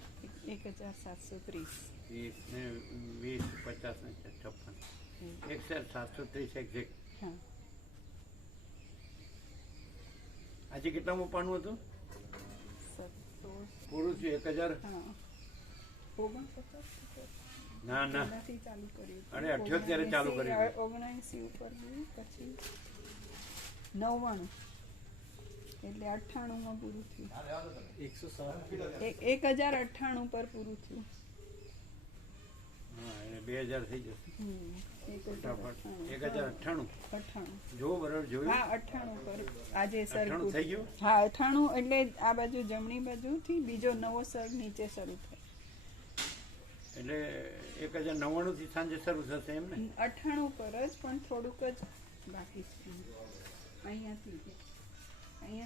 1730. 30 ને 20 50 ને 56 1730 એક્ઝેક્ટ. હા, આજે કેટલામું પાનું હતું? 17, પૂરું થયું 1000. હા, 49 ના ના, એનાથી ચાલુ કર્યું. અરે 78 ચાલુ કર્યું. 79 ઉપર ગયું, પછી 99, એટલે 98 માં પૂરું થયું. 1098 પર પૂરું થયું. હા, એટલે 2000 થઈ જશે. 1098. 1098 જો બરાબર જોયું. હા, 98 પર આજે સર્ગ 98 થઈ ગયું. હા, 98, એટલે આ બાજુ જમણી બાજુથી બીજો નવો સર્ગ નીચે શરૂ થાય. એટલે 1099 થી સાંજે શરૂ થશે એમ ને? 98 પર જ, પણ થોડુંક જ બાકી છે. અહીંયા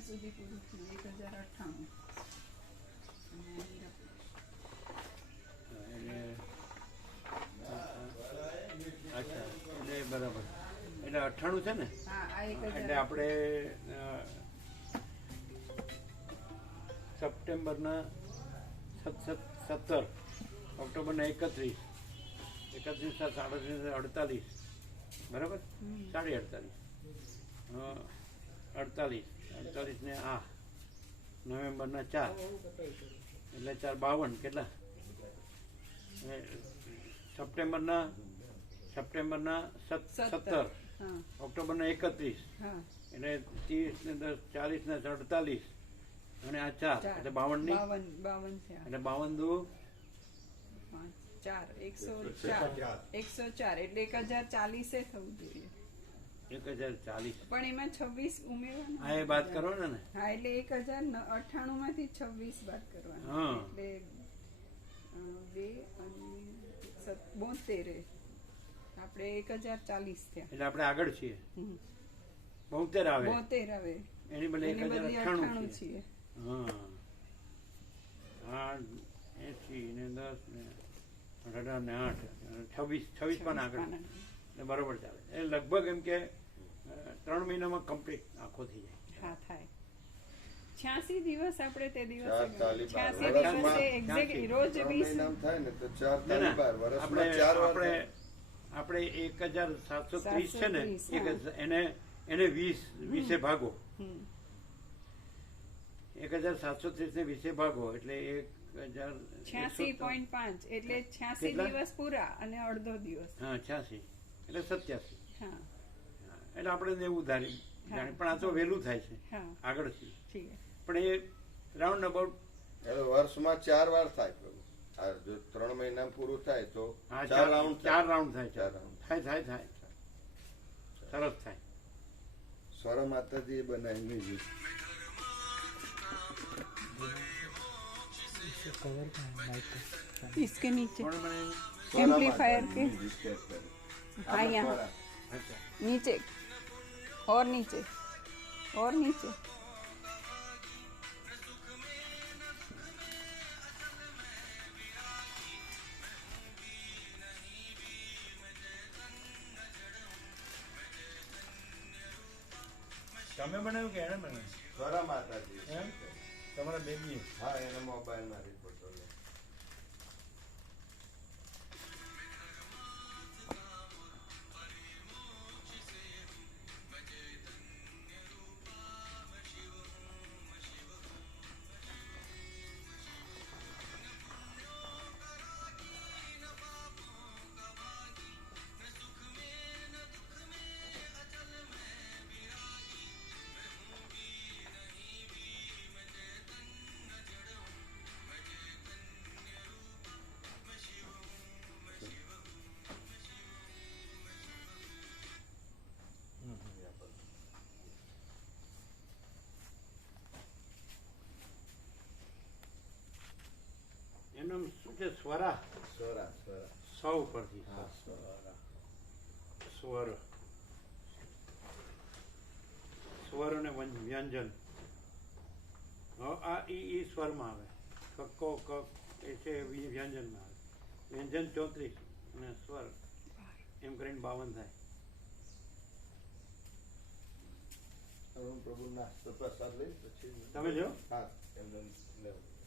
સુધી પૂરું થયું 1098. એટલે એટલે 98 છે ને? હા આ 1000 એટલે આપણે સપ્ટેમ્બરના 17, ઓક્ટોબરના 31, 37, 38, બરાબર? 48, 48 ને આ નવેમ્બરના 4 એટલે 4 52 કેટલા? સપ્ટેમ્બરના 17, હા ઓક્ટોબરના 31 હા એટલે 30 ને 10 40 ને 48 અને આ 4 એટલે 52 ની 52 થયા એટલે 52 4 104 104 એટલે 1040 થવું જોઈએ 1040. પણ એમાં 26 ઉમેરવાનું હા એ બાદ કરવાના ને? હા એટલે 1098 માંથી 26 બાદ કરવાના હા. એટલે 2 અને 72 આપણે 1040 થયા એટલે આપણે આગળ છીએ. હમ. 72 આવે 72 આવે એની બદલે એની બદલે 1098 98 છીએ હા 80 ને 10 ને 18 ને 8 26 પણ આગળ એટલે બરોબર ચાલે. એ લગભગ એમ કે 3 મહિનામાં કમ્પ્લીટ આખો થઈ જાય. હા થાય 86 દિવસ આપણે તે દિવસે 4 દિવસે એક્ઝેક્ટ રોજ 20 થાય ને તો 4 ના, ના, તાલી 12 વર્ષમાં આપણે 4 વાર આપણે થાય. આપણે 1730 છે ને 730, એને 20 ભાગો હમ. 1730 ને 20 ભાગો એટલે 86.5 એટલે 86 કેટલા? દિવસ પૂરા અને અડધો દિવસ હા 86 એટલે 87 હા એટલે આપણે 90 ધારી જાણે પણ આ તો વહેલું થાય છે હા આગળથી ઠીક છે. પણ એ રાઉન્ડ અબાઉટ એટલે વર્ષમાં 4 વાર થાય પ્રભુ. આ જો 3 મહિના પૂરું થાય તો 4 રાઉન્ડ 4 રાઉન્ડ થાય ચાર round. થાય સરસ થાય. સ્વર માતાજી બનાવી નહીં इसके नीचे પણ મને एम्पलीफायर के हाँ यहाँ અચ્છા नीचे और नीचे और नीचे તમે બનાવ્યું કે એને બનાવ્યું? સ્વર માતાજી એમ? તમારા બેબી હા એના મોબાઈલમાં રિપોર્ટ લે. એનું શું છે? સ્વરા સ્વરા સ્વરા સૌ ઉપરથી હા સ્વરા સ્વર સ્વર અને વ્યંજન. હવે આ ઈ સ્વરમાં આવે, કક્કો ક એ છે વ્યંજનમાં આવે. વ્યંજન 34 અને સ્વર એમ કરીને 52 થાય. પ્રભુ નાસ્તો પ્રસાદ લઈ પછી તમે જો હા એમને લેવું.